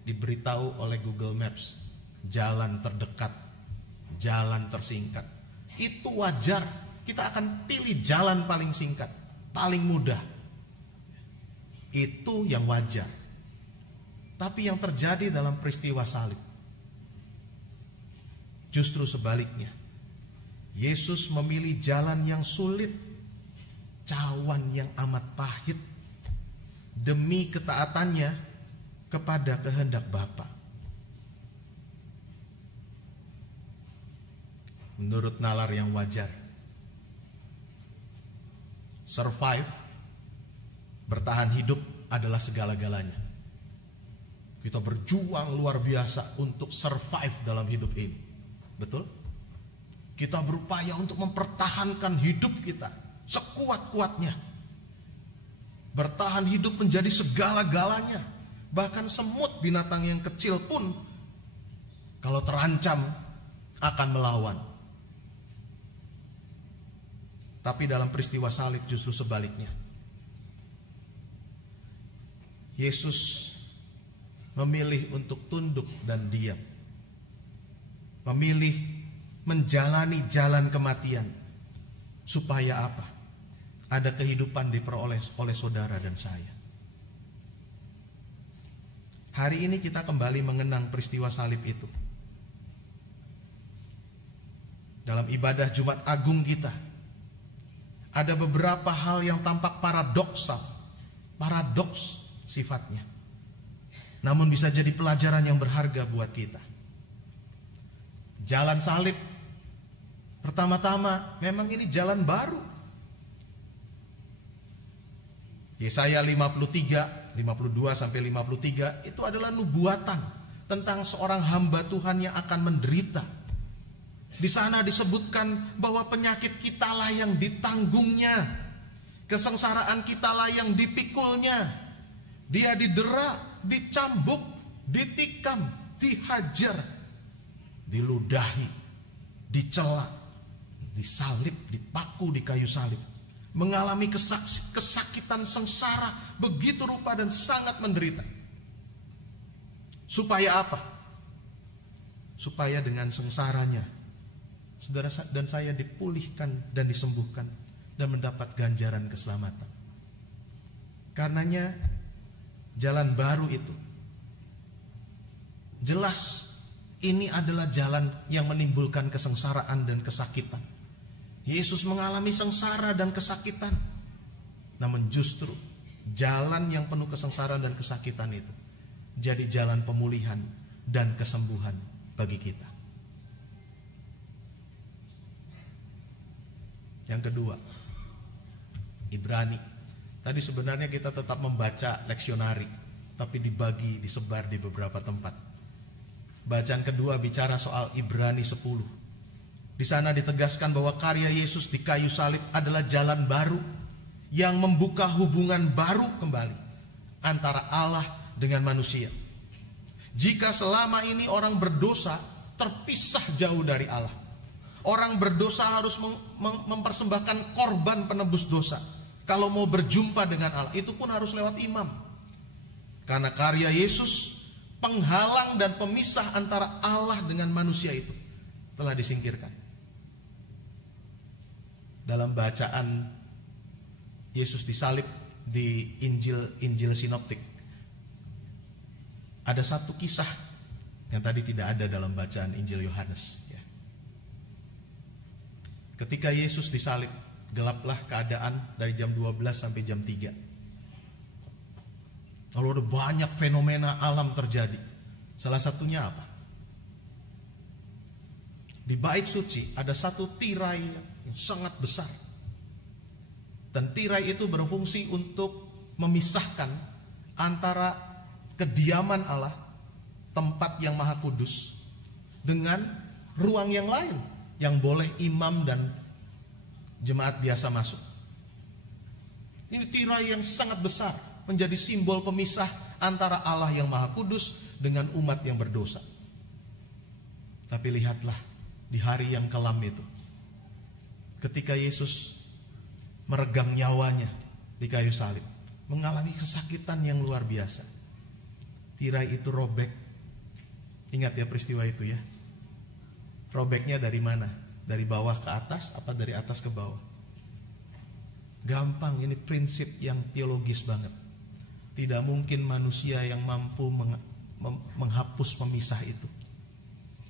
diberitahu oleh Google Maps, jalan terdekat, jalan tersingkat. Itu wajar, kita akan pilih jalan paling singkat, paling mudah. Itu yang wajar. Tapi yang terjadi dalam peristiwa salib, justru sebaliknya. Yesus memilih jalan yang sulit, cawan yang amat pahit, demi ketaatannya kepada kehendak Bapa. Menurut nalar yang wajar, survive, bertahan hidup adalah segala-galanya. Kita berjuang luar biasa untuk survive dalam hidup ini. Betul? Kita berupaya untuk mempertahankan hidup kita sekuat-kuatnya. Bertahan hidup menjadi segala-galanya. Bahkan semut, binatang yang kecil pun, kalau terancam akan melawan. Tapi dalam peristiwa salib justru sebaliknya. Yesus memilih untuk tunduk dan diam. Memilih menjalani jalan kematian. Supaya apa? Ada kehidupan diperoleh oleh saudara dan saya. Hari ini kita kembali mengenang peristiwa salib itu. Dalam ibadah Jumat Agung kita, ada beberapa hal yang tampak paradoks sifatnya. Namun bisa jadi pelajaran yang berharga buat kita. Jalan salib, pertama-tama memang ini jalan baru. Yesaya 52 sampai 53 itu adalah nubuatan tentang seorang hamba Tuhan yang akan menderita. Di sana disebutkan bahwa penyakit kitalah yang ditanggungnya, kesengsaraan kitalah yang dipikulnya. Dia didera, dicambuk, ditikam, dihajar, diludahi, dicela, disalib, dipaku di kayu salib. Mengalami kesakitan sengsara begitu rupa dan sangat menderita. Supaya apa? Supaya dengan sengsaranya saudara dan saya dipulihkan dan disembuhkan dan mendapat ganjaran keselamatan. Karenanya jalan baru itu jelas ini adalah jalan yang menimbulkan kesengsaraan dan kesakitan. Yesus mengalami sengsara dan kesakitan. Namun justru jalan yang penuh kesengsaraan dan kesakitan itu jadi jalan pemulihan dan kesembuhan bagi kita. Yang kedua, Ibrani. Tadi sebenarnya kita tetap membaca leksionari, tapi disebar di beberapa tempat. Bacaan kedua bicara soal Ibrani 10. Di sana ditegaskan bahwa karya Yesus di kayu salib adalah jalan baru yang membuka hubungan baru kembali antara Allah dengan manusia. Jika selama ini orang berdosa terpisah jauh dari Allah, orang berdosa harus mempersembahkan korban penebus dosa. Kalau mau berjumpa dengan Allah, itu pun harus lewat imam. Karena karya Yesus, penghalang dan pemisah antara Allah dengan manusia itu telah disingkirkan. Dalam bacaan Yesus disalib di Injil Sinoptik, ada satu kisah yang tadi tidak ada dalam bacaan Injil Yohanes. Ketika Yesus disalib, gelaplah keadaan dari jam 12 sampai jam 3. Lalu ada banyak fenomena alam terjadi. Salah satunya apa? Di bait suci ada satu tirai yang sangat besar. Dan tirai itu berfungsi untuk memisahkan antara kediaman Allah, tempat yang maha kudus, dengan ruang yang lain yang boleh imam dan jemaat biasa masuk. Ini tirai yang sangat besar, menjadi simbol pemisah antara Allah yang maha kudus dengan umat yang berdosa. Tapi lihatlah di hari yang kelam itu, ketika Yesus meregang nyawanya di kayu salib, mengalami kesakitan yang luar biasa. Tirai itu robek. Ingat ya peristiwa itu ya. Robeknya dari mana? Dari bawah ke atas apa dari atas ke bawah? Gampang, ini prinsip yang teologis banget. Tidak mungkin manusia yang mampu menghapus pemisah itu.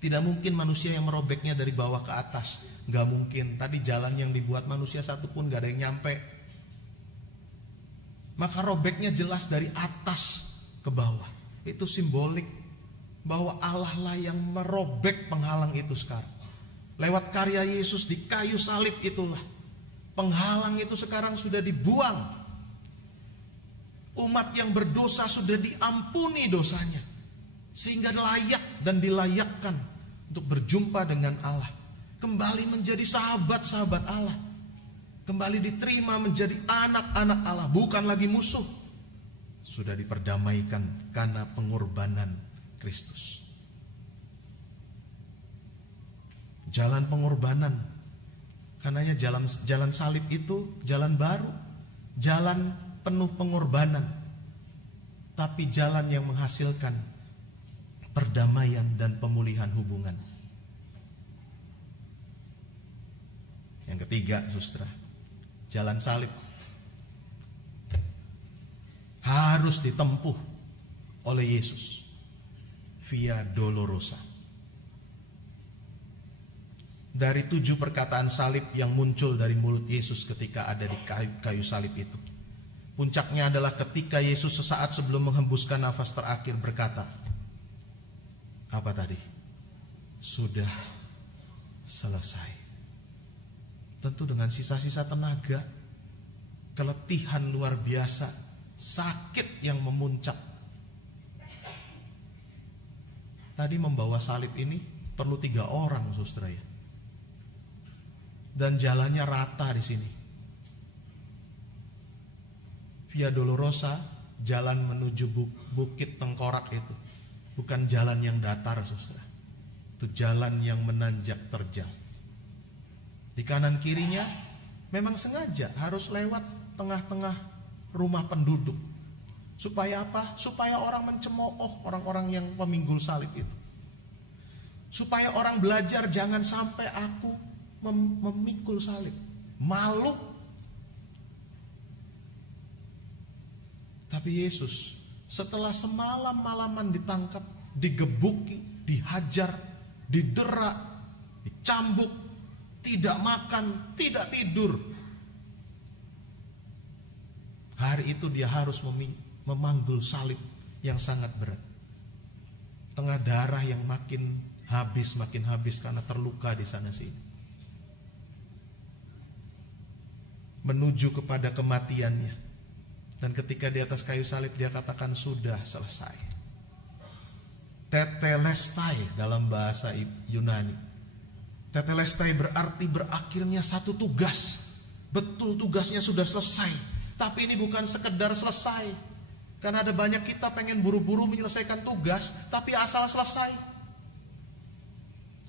Tidak mungkin manusia yang merobeknya dari bawah ke atas. Gak mungkin. Tadi jalan yang dibuat manusia satu pun gak ada yang nyampe. Maka robeknya jelas dari atas ke bawah. Itu simbolik bahwa Allah lah yang merobek penghalang itu sekarang. Lewat karya Yesus di kayu salib itulah penghalang itu sekarang sudah dibuang. Umat yang berdosa sudah diampuni dosanya, sehingga layak dan dilayakkan untuk berjumpa dengan Allah, kembali menjadi sahabat-sahabat Allah, kembali diterima menjadi anak-anak Allah, bukan lagi musuh. Sudah diperdamaikan karena pengorbanan Kristus. Jalan pengorbanan. Karenanya jalan salib itu jalan baru, jalan penuh pengorbanan, tapi jalan yang menghasilkan perdamaian dan pemulihan hubungan. Yang ketiga, saudara, jalan salib harus ditempuh oleh Yesus via dolorosa. Dari 7 perkataan salib yang muncul dari mulut Yesus ketika ada di kayu salib itu, puncaknya adalah ketika Yesus sesaat sebelum menghembuskan nafas terakhir berkata, apa tadi? Sudah selesai. Tentu dengan sisa-sisa tenaga, keletihan luar biasa, sakit yang memuncak. Tadi membawa salib ini perlu 3 orang, saudara ya. Dan jalannya rata di sini. Via Dolorosa, jalan menuju bukit tengkorak itu bukan jalan yang datar, saudara. Itu jalan yang menanjak terjal. Di kanan kirinya memang sengaja harus lewat tengah-tengah rumah penduduk. Supaya apa? Supaya orang mencemooh orang-orang yang peminggul salib itu. Supaya orang belajar jangan sampai aku memikul salib. Malu. Tapi Yesus setelah semalam-malaman ditangkap, digebuki, dihajar, didera, dicambuk, tidak makan, tidak tidur, Hari itu dia harus memanggul salib yang sangat berat. Tengah darah yang makin habis karena terluka di sana sini. Menuju kepada kematiannya. Dan ketika di atas kayu salib dia katakan sudah selesai. Tetelestai dalam bahasa Yunani. Tetelestai berarti berakhirnya satu tugas. Betul tugasnya sudah selesai. Tapi ini bukan sekedar selesai. Karena ada banyak kita pengen buru-buru menyelesaikan tugas, tapi asal selesai.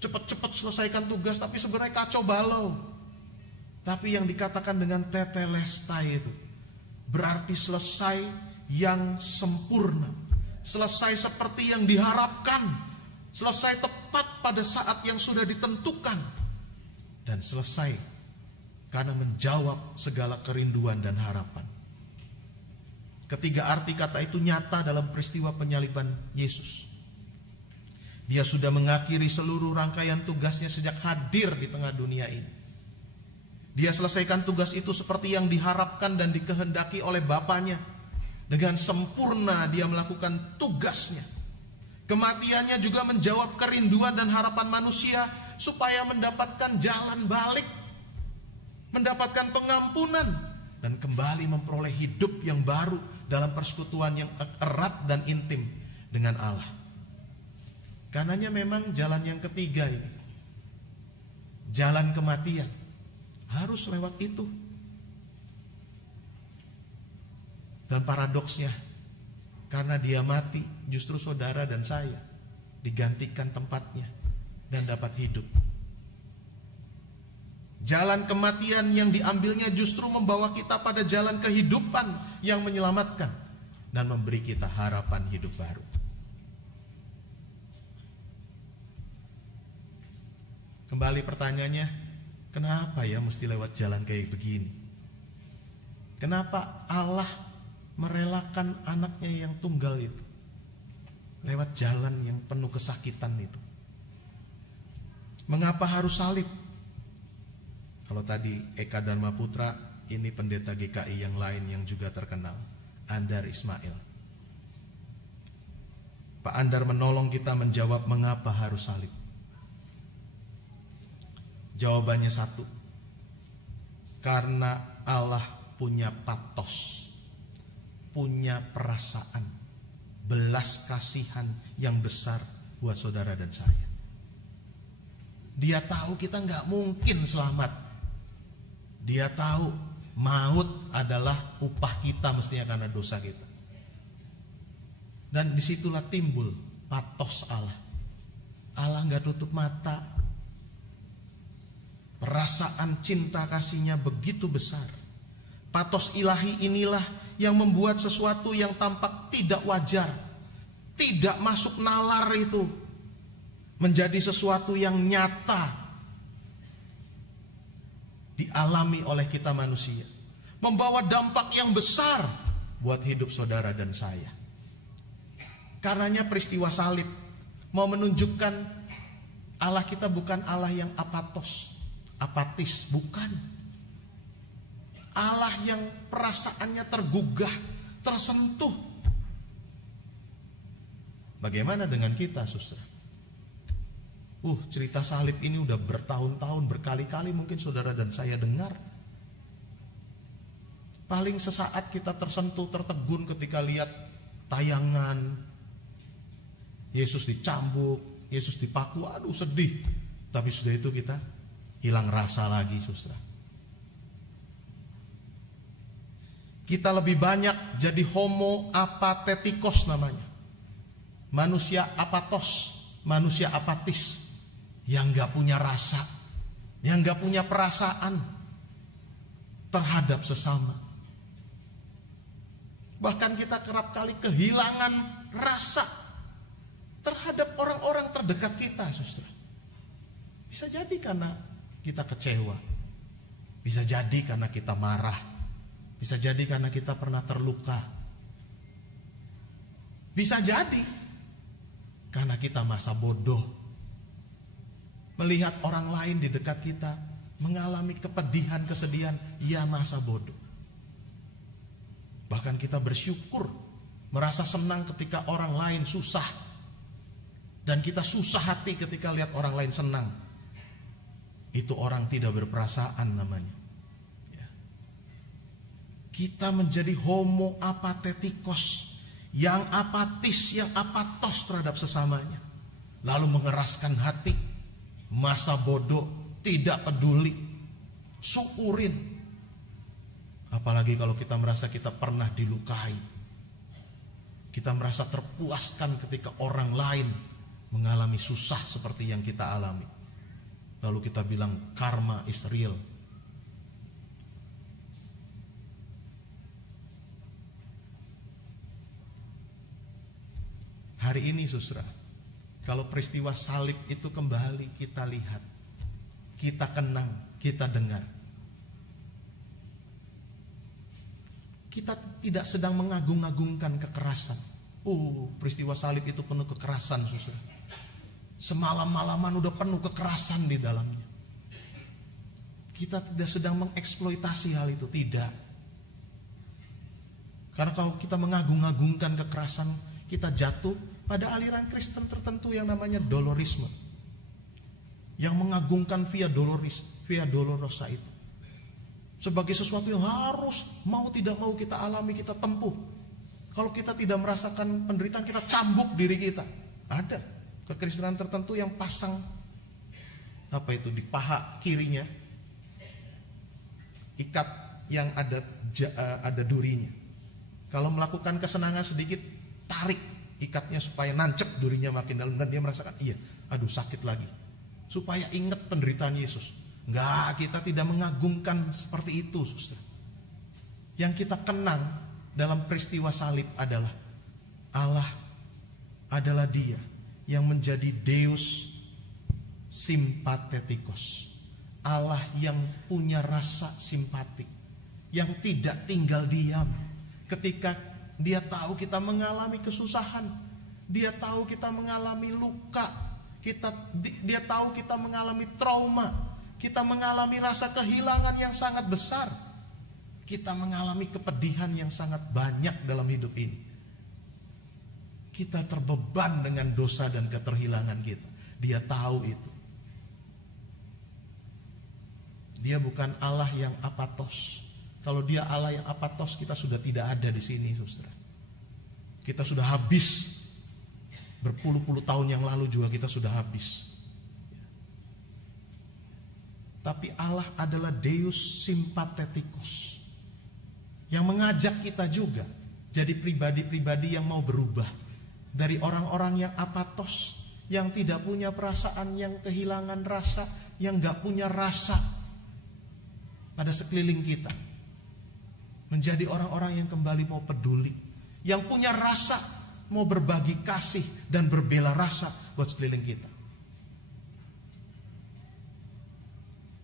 Cepat-cepat selesaikan tugas, tapi sebenarnya kacau balau. Tapi yang dikatakan dengan tetelestai itu berarti selesai yang sempurna. Selesai seperti yang diharapkan. Selesai tepat pada saat yang sudah ditentukan. Dan selesai karena menjawab segala kerinduan dan harapan. Ketiga arti kata itu nyata dalam peristiwa penyaliban Yesus. Dia sudah mengakhiri seluruh rangkaian tugasnya sejak hadir di tengah dunia ini. Dia selesaikan tugas itu seperti yang diharapkan dan dikehendaki oleh Bapanya. Dengan sempurna dia melakukan tugasnya. Kematiannya juga menjawab kerinduan dan harapan manusia supaya mendapatkan jalan balik, mendapatkan pengampunan, dan kembali memperoleh hidup yang baru dalam persekutuan yang erat dan intim dengan Allah. Karenanya memang jalan yang ketiga ini, jalan kematian, harus lewat itu. Dan paradoksnya, karena dia mati, justru saudara dan saya digantikan tempatnya dan dapat hidup. Jalan kematian yang diambilnya justru membawa kita pada jalan kehidupan yang menyelamatkan dan memberi kita harapan hidup baru. Kembali pertanyaannya, kenapa ya mesti lewat jalan kayak begini? Kenapa Allah merelakan anaknya yang tunggal itu lewat jalan yang penuh kesakitan itu? Mengapa harus salib? Kalau tadi Eka Dharma Putra, ini pendeta GKI yang lain yang juga terkenal, Andar Ismail. Pak Andar menolong kita menjawab mengapa harus salib. Jawabannya satu, karena Allah punya patos, punya perasaan, belas kasihan yang besar buat saudara dan saya. Dia tahu kita nggak mungkin selamat. Dia tahu maut adalah upah kita mestinya karena dosa kita. Dan disitulah timbul patos Allah. Allah nggak tutup mata. Perasaan cinta kasihnya begitu besar. Patos ilahi inilah yang membuat sesuatu yang tampak tidak wajar, tidak masuk nalar itu, menjadi sesuatu yang nyata dialami oleh kita manusia, membawa dampak yang besar buat hidup saudara dan saya. Karenanya peristiwa salib mau menunjukkan Allah kita bukan Allah yang apatis, bukan. Allah yang perasaannya tergugah, tersentuh. Bagaimana dengan kita, saudara? Cerita salib ini udah bertahun-tahun, berkali-kali mungkin saudara dan saya dengar. Paling sesaat kita tersentuh, tertegun ketika lihat tayangan Yesus dicambuk, Yesus dipaku, sedih. Tapi sudah itu kita hilang rasa lagi, saudara. Kita lebih banyak jadi homo apatetikos namanya. Manusia apatos, manusia apatis. Yang gak punya rasa, yang gak punya perasaan terhadap sesama. Bahkan kita kerap kali kehilangan rasa terhadap orang-orang terdekat kita, saudara. Bisa jadi karena kita kecewa, bisa jadi karena kita marah, bisa jadi karena kita pernah terluka, bisa jadi karena kita masa bodoh. Melihat orang lain di dekat kita mengalami kepedihan, kesedihan, ya masa bodoh. Bahkan kita bersyukur, merasa senang ketika orang lain susah. Dan kita susah hati ketika lihat orang lain senang. Itu orang tidak berperasaan namanya. Ya. Kita menjadi homo apathetikos, yang apatis, yang apatos terhadap sesamanya. Lalu mengeraskan hati, masa bodoh, tidak peduli, syukurin. Apalagi kalau kita merasa kita pernah dilukai. Kita merasa terpuaskan ketika orang lain mengalami susah seperti yang kita alami. Lalu kita bilang karma is real. Hari ini saudara, kalau peristiwa salib itu kembali kita lihat, kita kenang, kita dengar. Kita tidak sedang mengagung-agungkan kekerasan. Peristiwa salib itu penuh kekerasan, saudara. Semalam-malaman udah penuh kekerasan di dalamnya. Kita tidak sedang mengeksploitasi hal itu, tidak. Karena kalau kita mengagung-agungkan kekerasan, kita jatuh pada aliran Kristen tertentu yang namanya dolorisme. Yang mengagungkan via dolorosa itu sebagai sesuatu yang harus mau tidak mau kita alami, kita tempuh. Kalau kita tidak merasakan penderitaan, kita cambuk diri kita. Ada kekristenan tertentu yang pasang di paha kirinya ikat yang ada durinya. Kalau melakukan kesenangan sedikit, tarik ikatnya supaya nancep durinya makin dalam, dan dia merasakan sakit lagi, supaya ingat penderitaan Yesus. Enggak, kita tidak mengagungkan seperti itu, saudara. Yang kita kenang dalam peristiwa salib adalah Allah adalah Dia yang menjadi Deus Sympatheticos. Allah yang punya rasa simpati, yang tidak tinggal diam ketika Dia tahu kita mengalami kesusahan, Dia tahu kita mengalami luka, Dia tahu kita mengalami trauma, kita mengalami rasa kehilangan yang sangat besar, kita mengalami kepedihan yang sangat banyak dalam hidup ini. Kita terbeban dengan dosa dan keterhilangan kita. Dia tahu itu. Dia bukan Allah yang apatos. Kalau Dia Allah yang apatos, kita sudah tidak ada di sini, saudara. Kita sudah habis. Berpuluh-puluh tahun yang lalu juga kita sudah habis. Tapi Allah adalah Deus Sympatheticos, yang mengajak kita juga jadi pribadi-pribadi yang mau berubah dari orang-orang yang apatos, yang tidak punya perasaan, yang kehilangan rasa, yang gak punya rasa pada sekeliling kita, menjadi orang-orang yang kembali mau peduli, yang punya rasa, mau berbagi kasih dan berbela rasa buat sekeliling kita.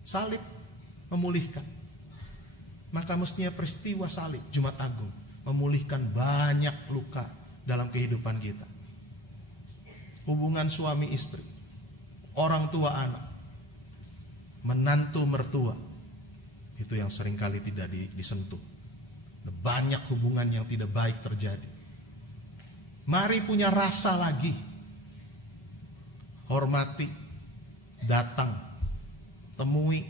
Salib memulihkan. Maka mestinya peristiwa salib Jumat Agung memulihkan banyak luka dalam kehidupan kita. Hubungan suami istri, orang tua anak, menantu mertua, itu yang seringkali tidak disentuh. Banyak hubungan yang tidak baik terjadi. Mari punya rasa lagi. Hormati, datang, temui,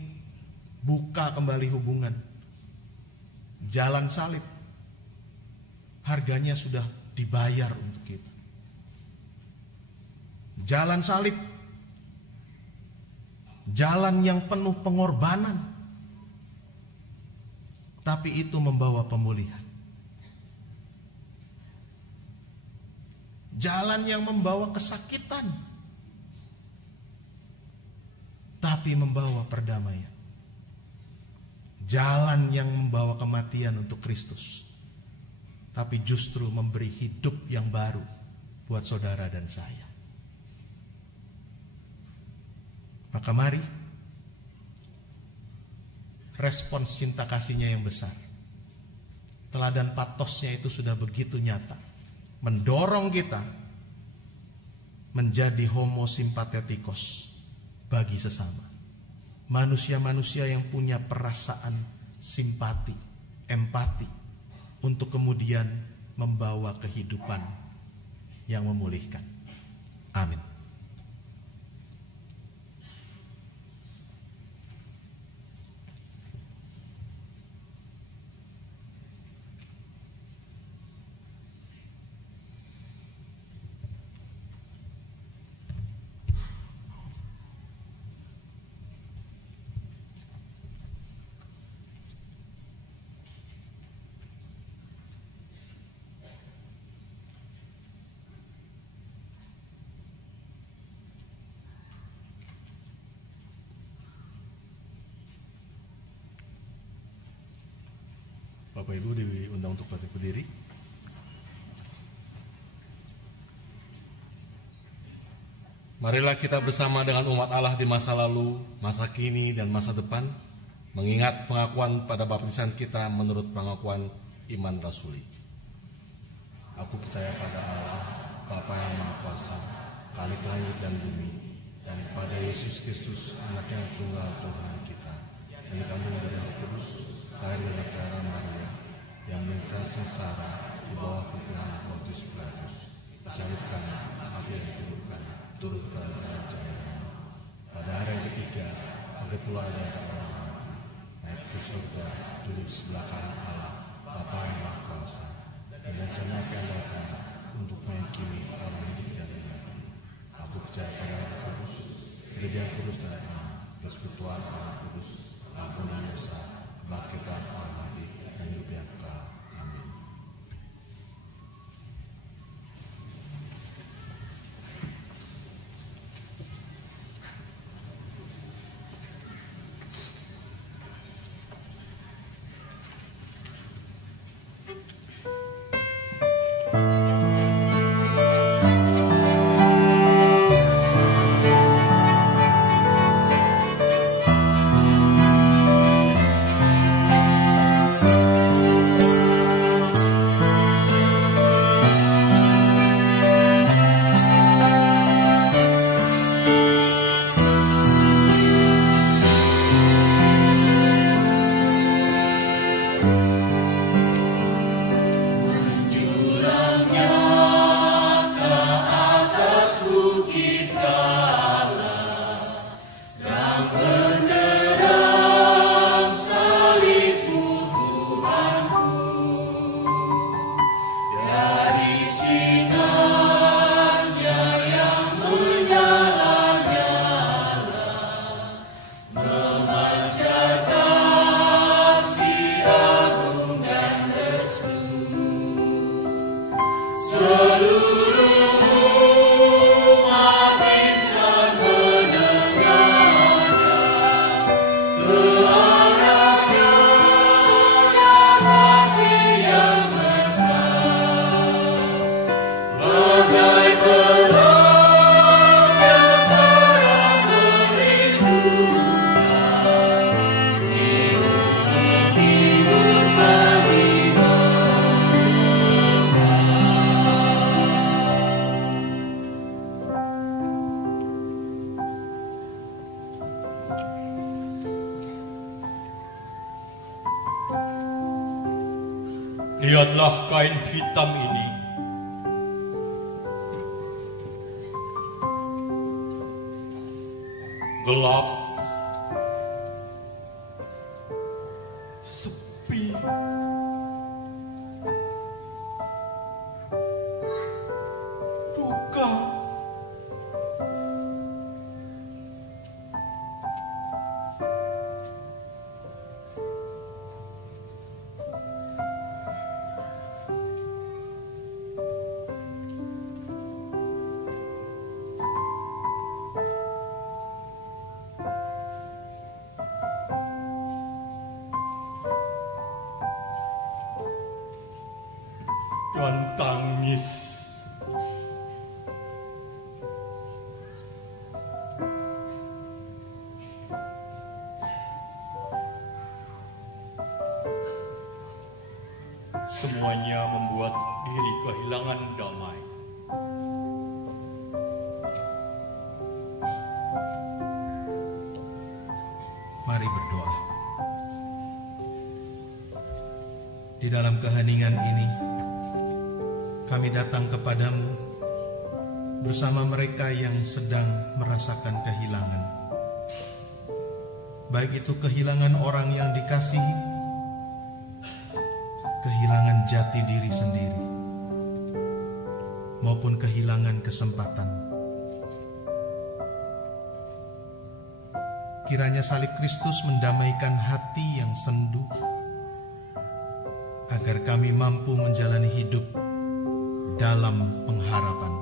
buka kembali hubungan. Jalan salib, harganya sudah dibayar untuk kita. Jalan salib, jalan yang penuh pengorbanan, tapi itu membawa pemulihan. Jalan yang membawa kesakitan, tapi membawa perdamaian. Jalan yang membawa kematian untuk Kristus, tapi justru memberi hidup yang baru buat saudara dan saya. Maka mari, respons cinta kasihnya yang besar, teladan patosnya itu sudah begitu nyata, mendorong kita menjadi homo sympatheticos bagi sesama. Manusia-manusia yang punya perasaan simpati, empati, untuk kemudian membawa kehidupan yang memulihkan. Amin. Bapak Ibu diundang untuk berdiri. Marilah kita bersama dengan umat Allah di masa lalu, masa kini, dan masa depan, mengingat pengakuan pada baptisan kita menurut pengakuan iman rasuli. Aku percaya pada Allah, Bapa yang Maha Kuasa, Khalik langit dan bumi, dan pada Yesus Kristus, Anak yang tunggal Tuhan kita, yang dikandung dari Roh Kudus, lahir dari darah Maria, yang minta sengsara di bawah pimpinan Pontius Pilatus, disalibkan, mati dan dikuburkan, turut ke dalam kerajaan. Pada hari yang ketiga, bangkit pula dari orang mati, naik ke surga, duduk di sebelah kanan Allah, Bapa yang Maha Kuasa, dan sana akan datang untuk menghakimi orang hidup dan mati. Aku percaya pada Roh Kudus, Gereja Kudus dan Am, persekutuan Allah Kudus, ampunan dosa, kebangkitan orang mati, dan hidup yang kekal. Amin. Lihatlah kain hitam ini. Gelap, sepi, duka. Dan tangis. Semuanya membuat diri kehilangan damai. Mari berdoa. Di dalam keheningan ini, kami datang kepadamu bersama mereka yang sedang merasakan kehilangan. Baik itu kehilangan orang yang dikasihi, kehilangan jati diri sendiri, maupun kehilangan kesempatan. Kiranya salib Kristus mendamaikan hati yang sendu, agar kami mampu menjalani hidup dalam pengharapan.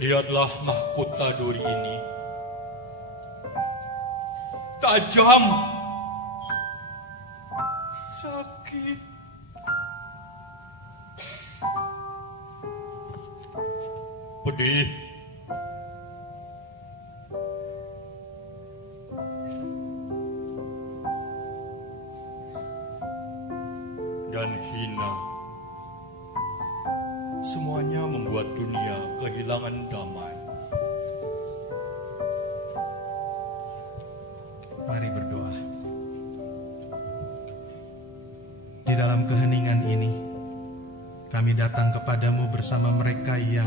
Lihatlah mahkota duri ini, tajam, sakit, pedih, dan hina. Semuanya membuat dunia kehilangan damai. Mari berdoa. Di dalam keheningan ini, kami datang kepadamu bersama mereka yang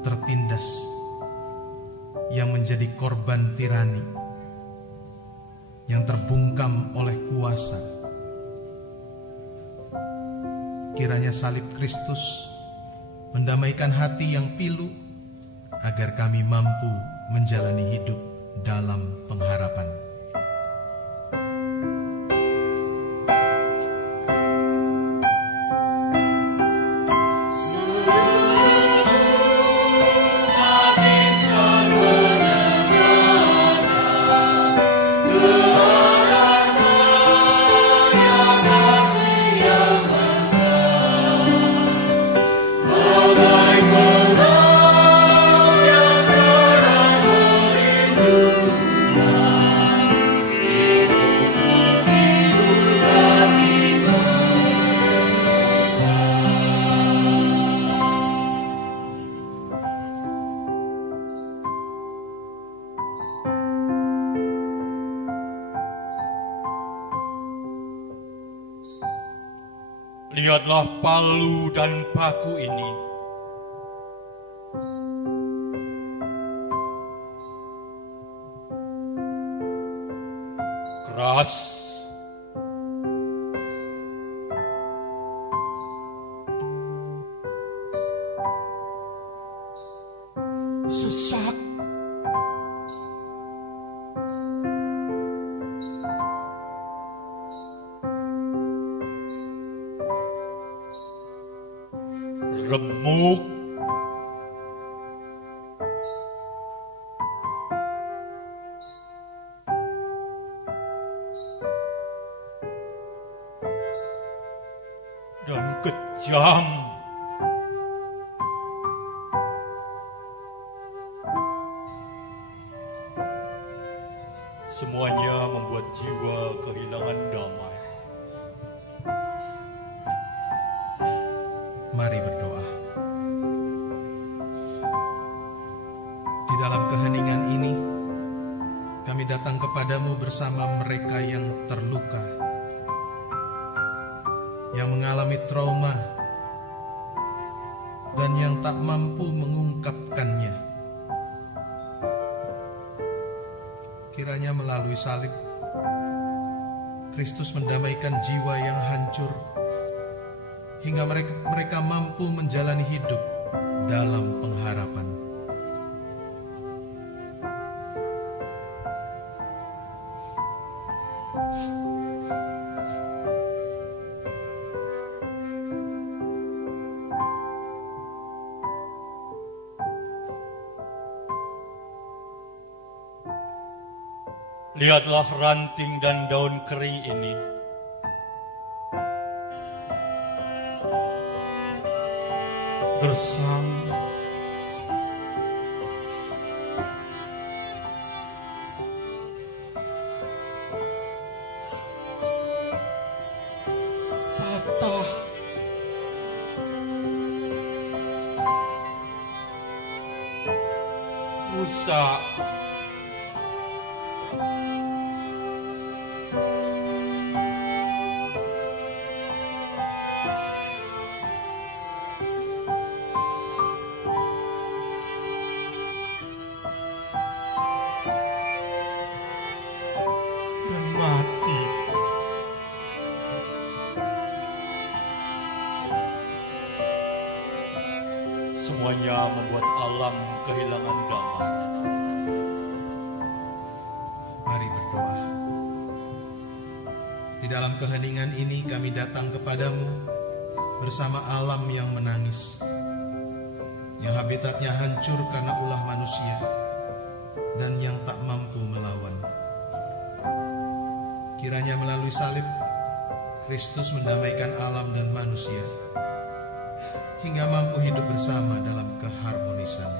tertindas, yang menjadi korban tirani, yang terbungkam oleh kuasa. Kiranya salib Kristus mendamaikan hati yang pilu, agar kami mampu menjalani hidup dalam pengharapan. Lihatlah palu dan paku ini. Keras, sesak, remuk, dan kejam. Semuanya membuat jiwa kehilangan damai. Mari berdoa. Di dalam keheningan ini, kami datang kepadamu bersama mereka yang terluka, yang mengalami trauma, dan yang tak mampu mengungkapkannya. Kiranya melalui salib, Kristus mendamaikan jiwa yang hancur, hingga mereka mampu menjalani hidup dalam pengharapan. Lihatlah ranting dan daun kering ini. Gersang, patah, rusak. Dan mati. Semuanya membuat alam kehilangan damai. Mari berdoa. Di dalam keheningan ini kami datang kepadamu bersama alam yang menangis, yang habitatnya hancur karena ulah manusia dan yang tak mampu melawan. Kiranya melalui salib, Kristus mendamaikan alam dan manusia hingga mampu hidup bersama dalam keharmonisan.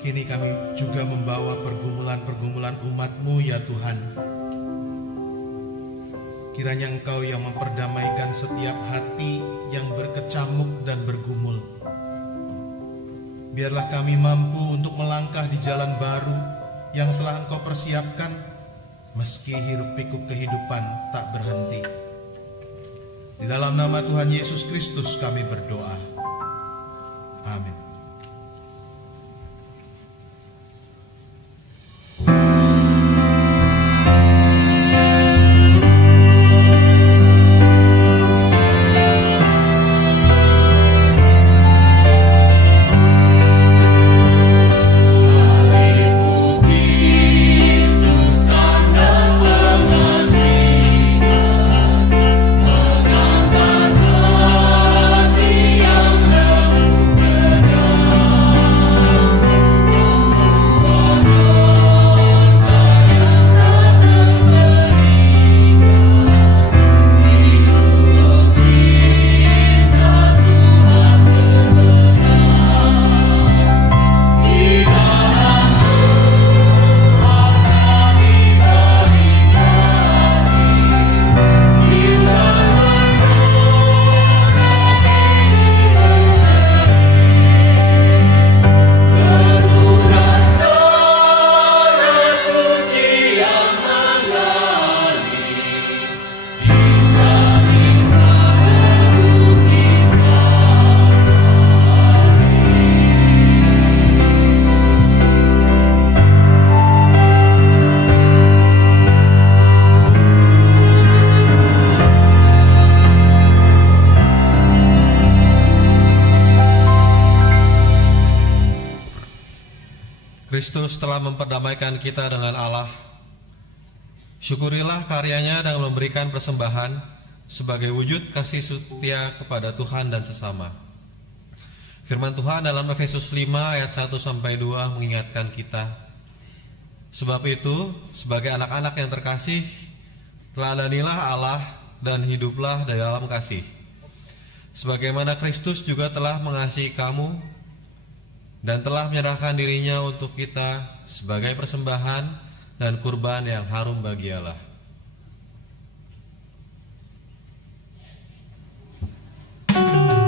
Kini kami juga membawa pergumulan-pergumulan umat-Mu ya Tuhan. Kiranya Engkau yang memperdamaikan setiap hati yang berkecamuk dan bergumul. Biarlah kami mampu untuk melangkah di jalan baru yang telah Engkau persiapkan, meski hiruk-pikuk kehidupan tak berhenti. Di dalam nama Tuhan Yesus Kristus kami berdoa. Amin. Kristus telah memperdamaikan kita dengan Allah. Syukurilah karyanya dengan memberikan persembahan sebagai wujud kasih setia kepada Tuhan dan sesama. Firman Tuhan dalam Efesus 5 ayat 1-2 mengingatkan kita, sebab itu sebagai anak-anak yang terkasih, teladanilah Allah dan hiduplah dalam kasih, sebagaimana Kristus juga telah mengasihi kamu dan telah menyerahkan dirinya untuk kita sebagai persembahan dan kurban yang harum bagi Allah. Yesus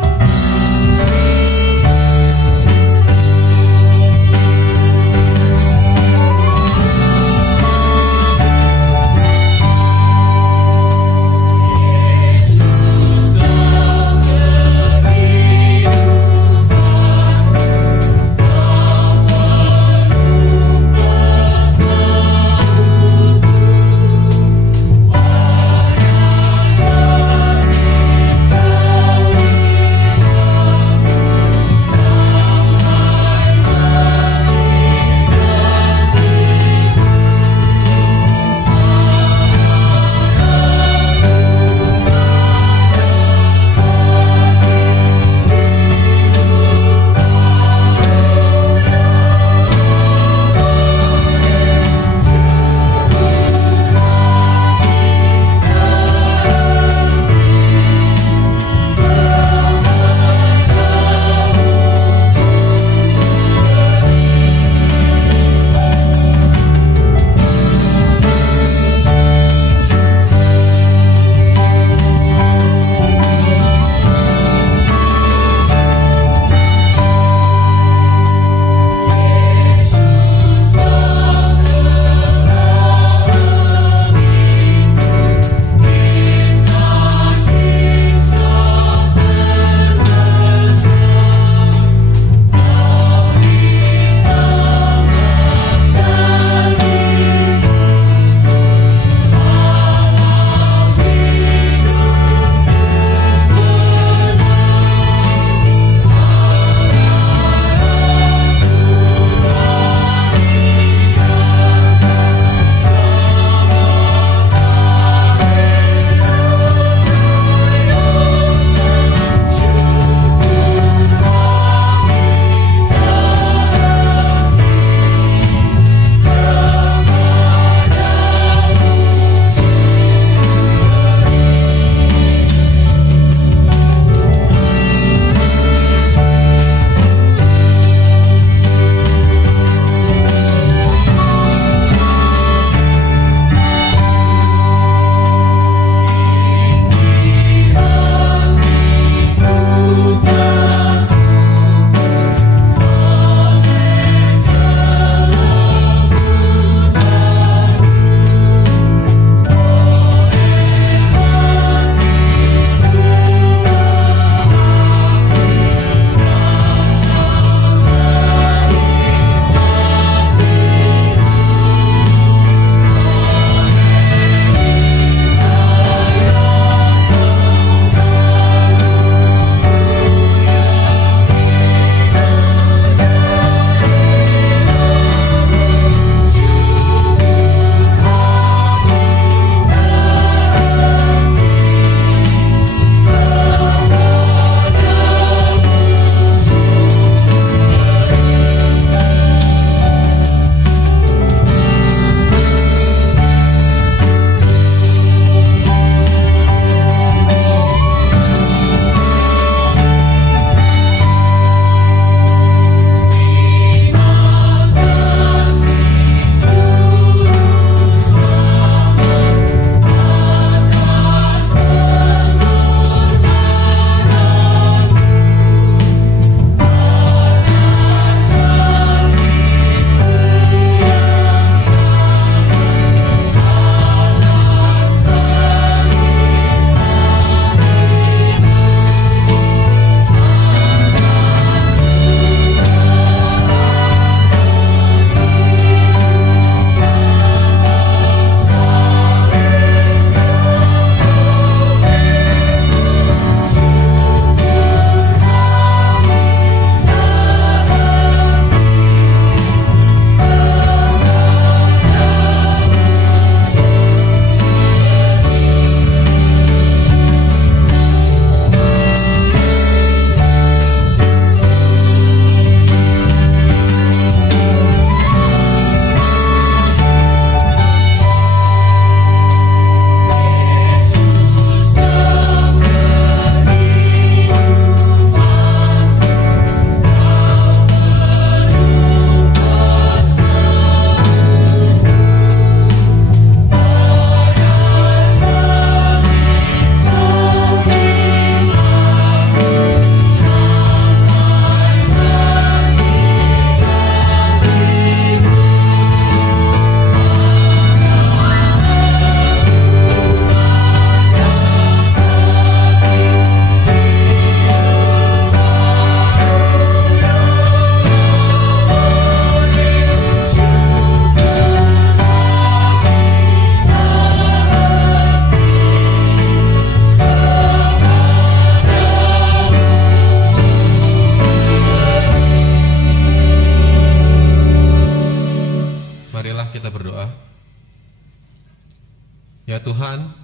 Ya Tuhan,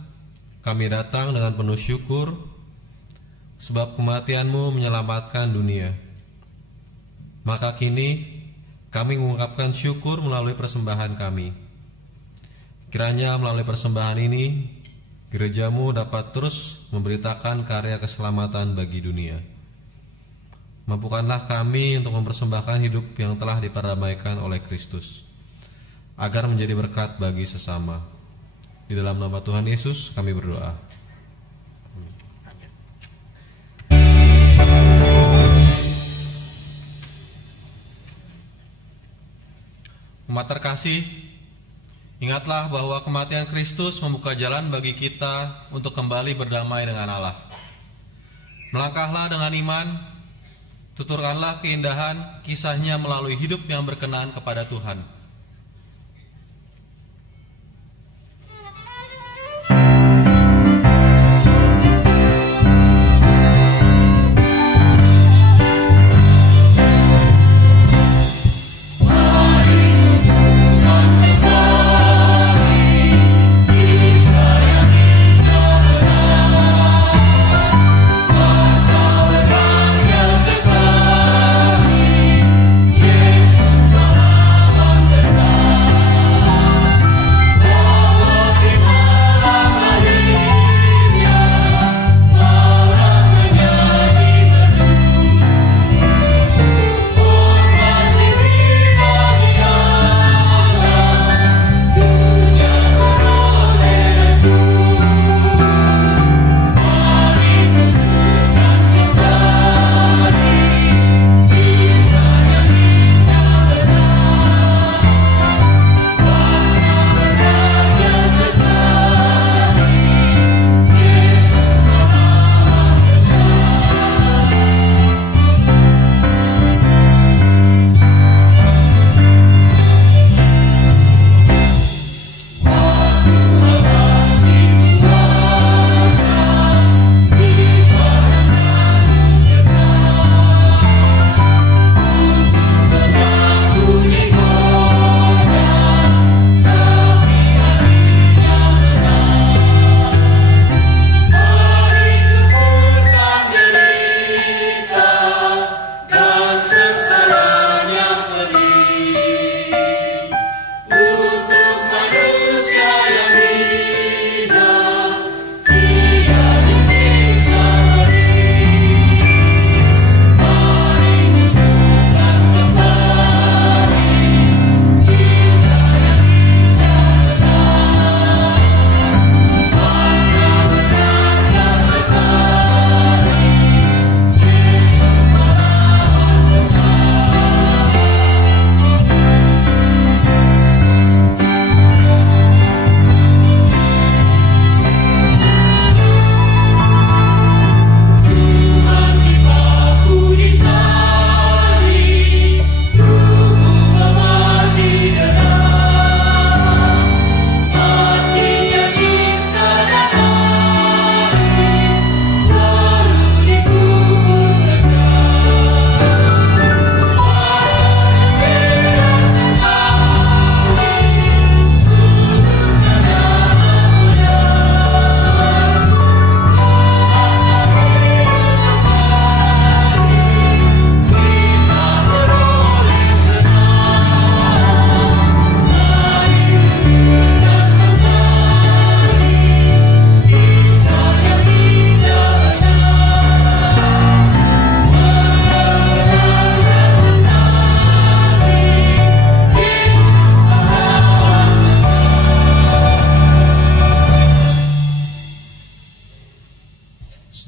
kami datang dengan penuh syukur, sebab kematian-Mu menyelamatkan dunia. Maka kini kami mengungkapkan syukur melalui persembahan kami. Kiranya melalui persembahan ini, gereja-Mu dapat terus memberitakan karya keselamatan bagi dunia. Mampukanlah kami untuk mempersembahkan hidup yang telah diperdamaikan oleh Kristus, agar menjadi berkat bagi sesama. Di dalam nama Tuhan Yesus kami berdoa. Umat terkasih, ingatlah bahwa kematian Kristus membuka jalan bagi kita untuk kembali berdamai dengan Allah. Melangkahlah dengan iman, tuturkanlah keindahan kisahnya melalui hidup yang berkenan kepada Tuhan.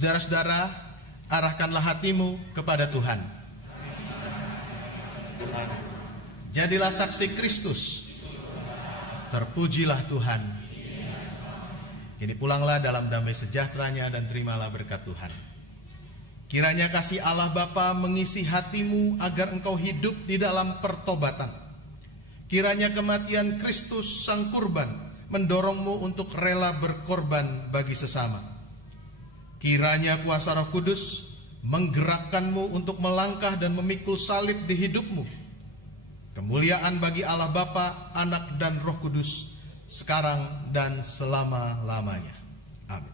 Saudara-saudara, arahkanlah hatimu kepada Tuhan. Jadilah saksi Kristus. Terpujilah Tuhan. Kini pulanglah dalam damai sejahteranya dan terimalah berkat Tuhan. Kiranya kasih Allah Bapa mengisi hatimu agar engkau hidup di dalam pertobatan. Kiranya kematian Kristus Sang Kurban mendorongmu untuk rela berkorban bagi sesama. Kiranya kuasa Roh Kudus menggerakkanmu untuk melangkah dan memikul salib di hidupmu. Kemuliaan bagi Allah Bapa, Anak dan Roh Kudus sekarang dan selama-lamanya. Amin.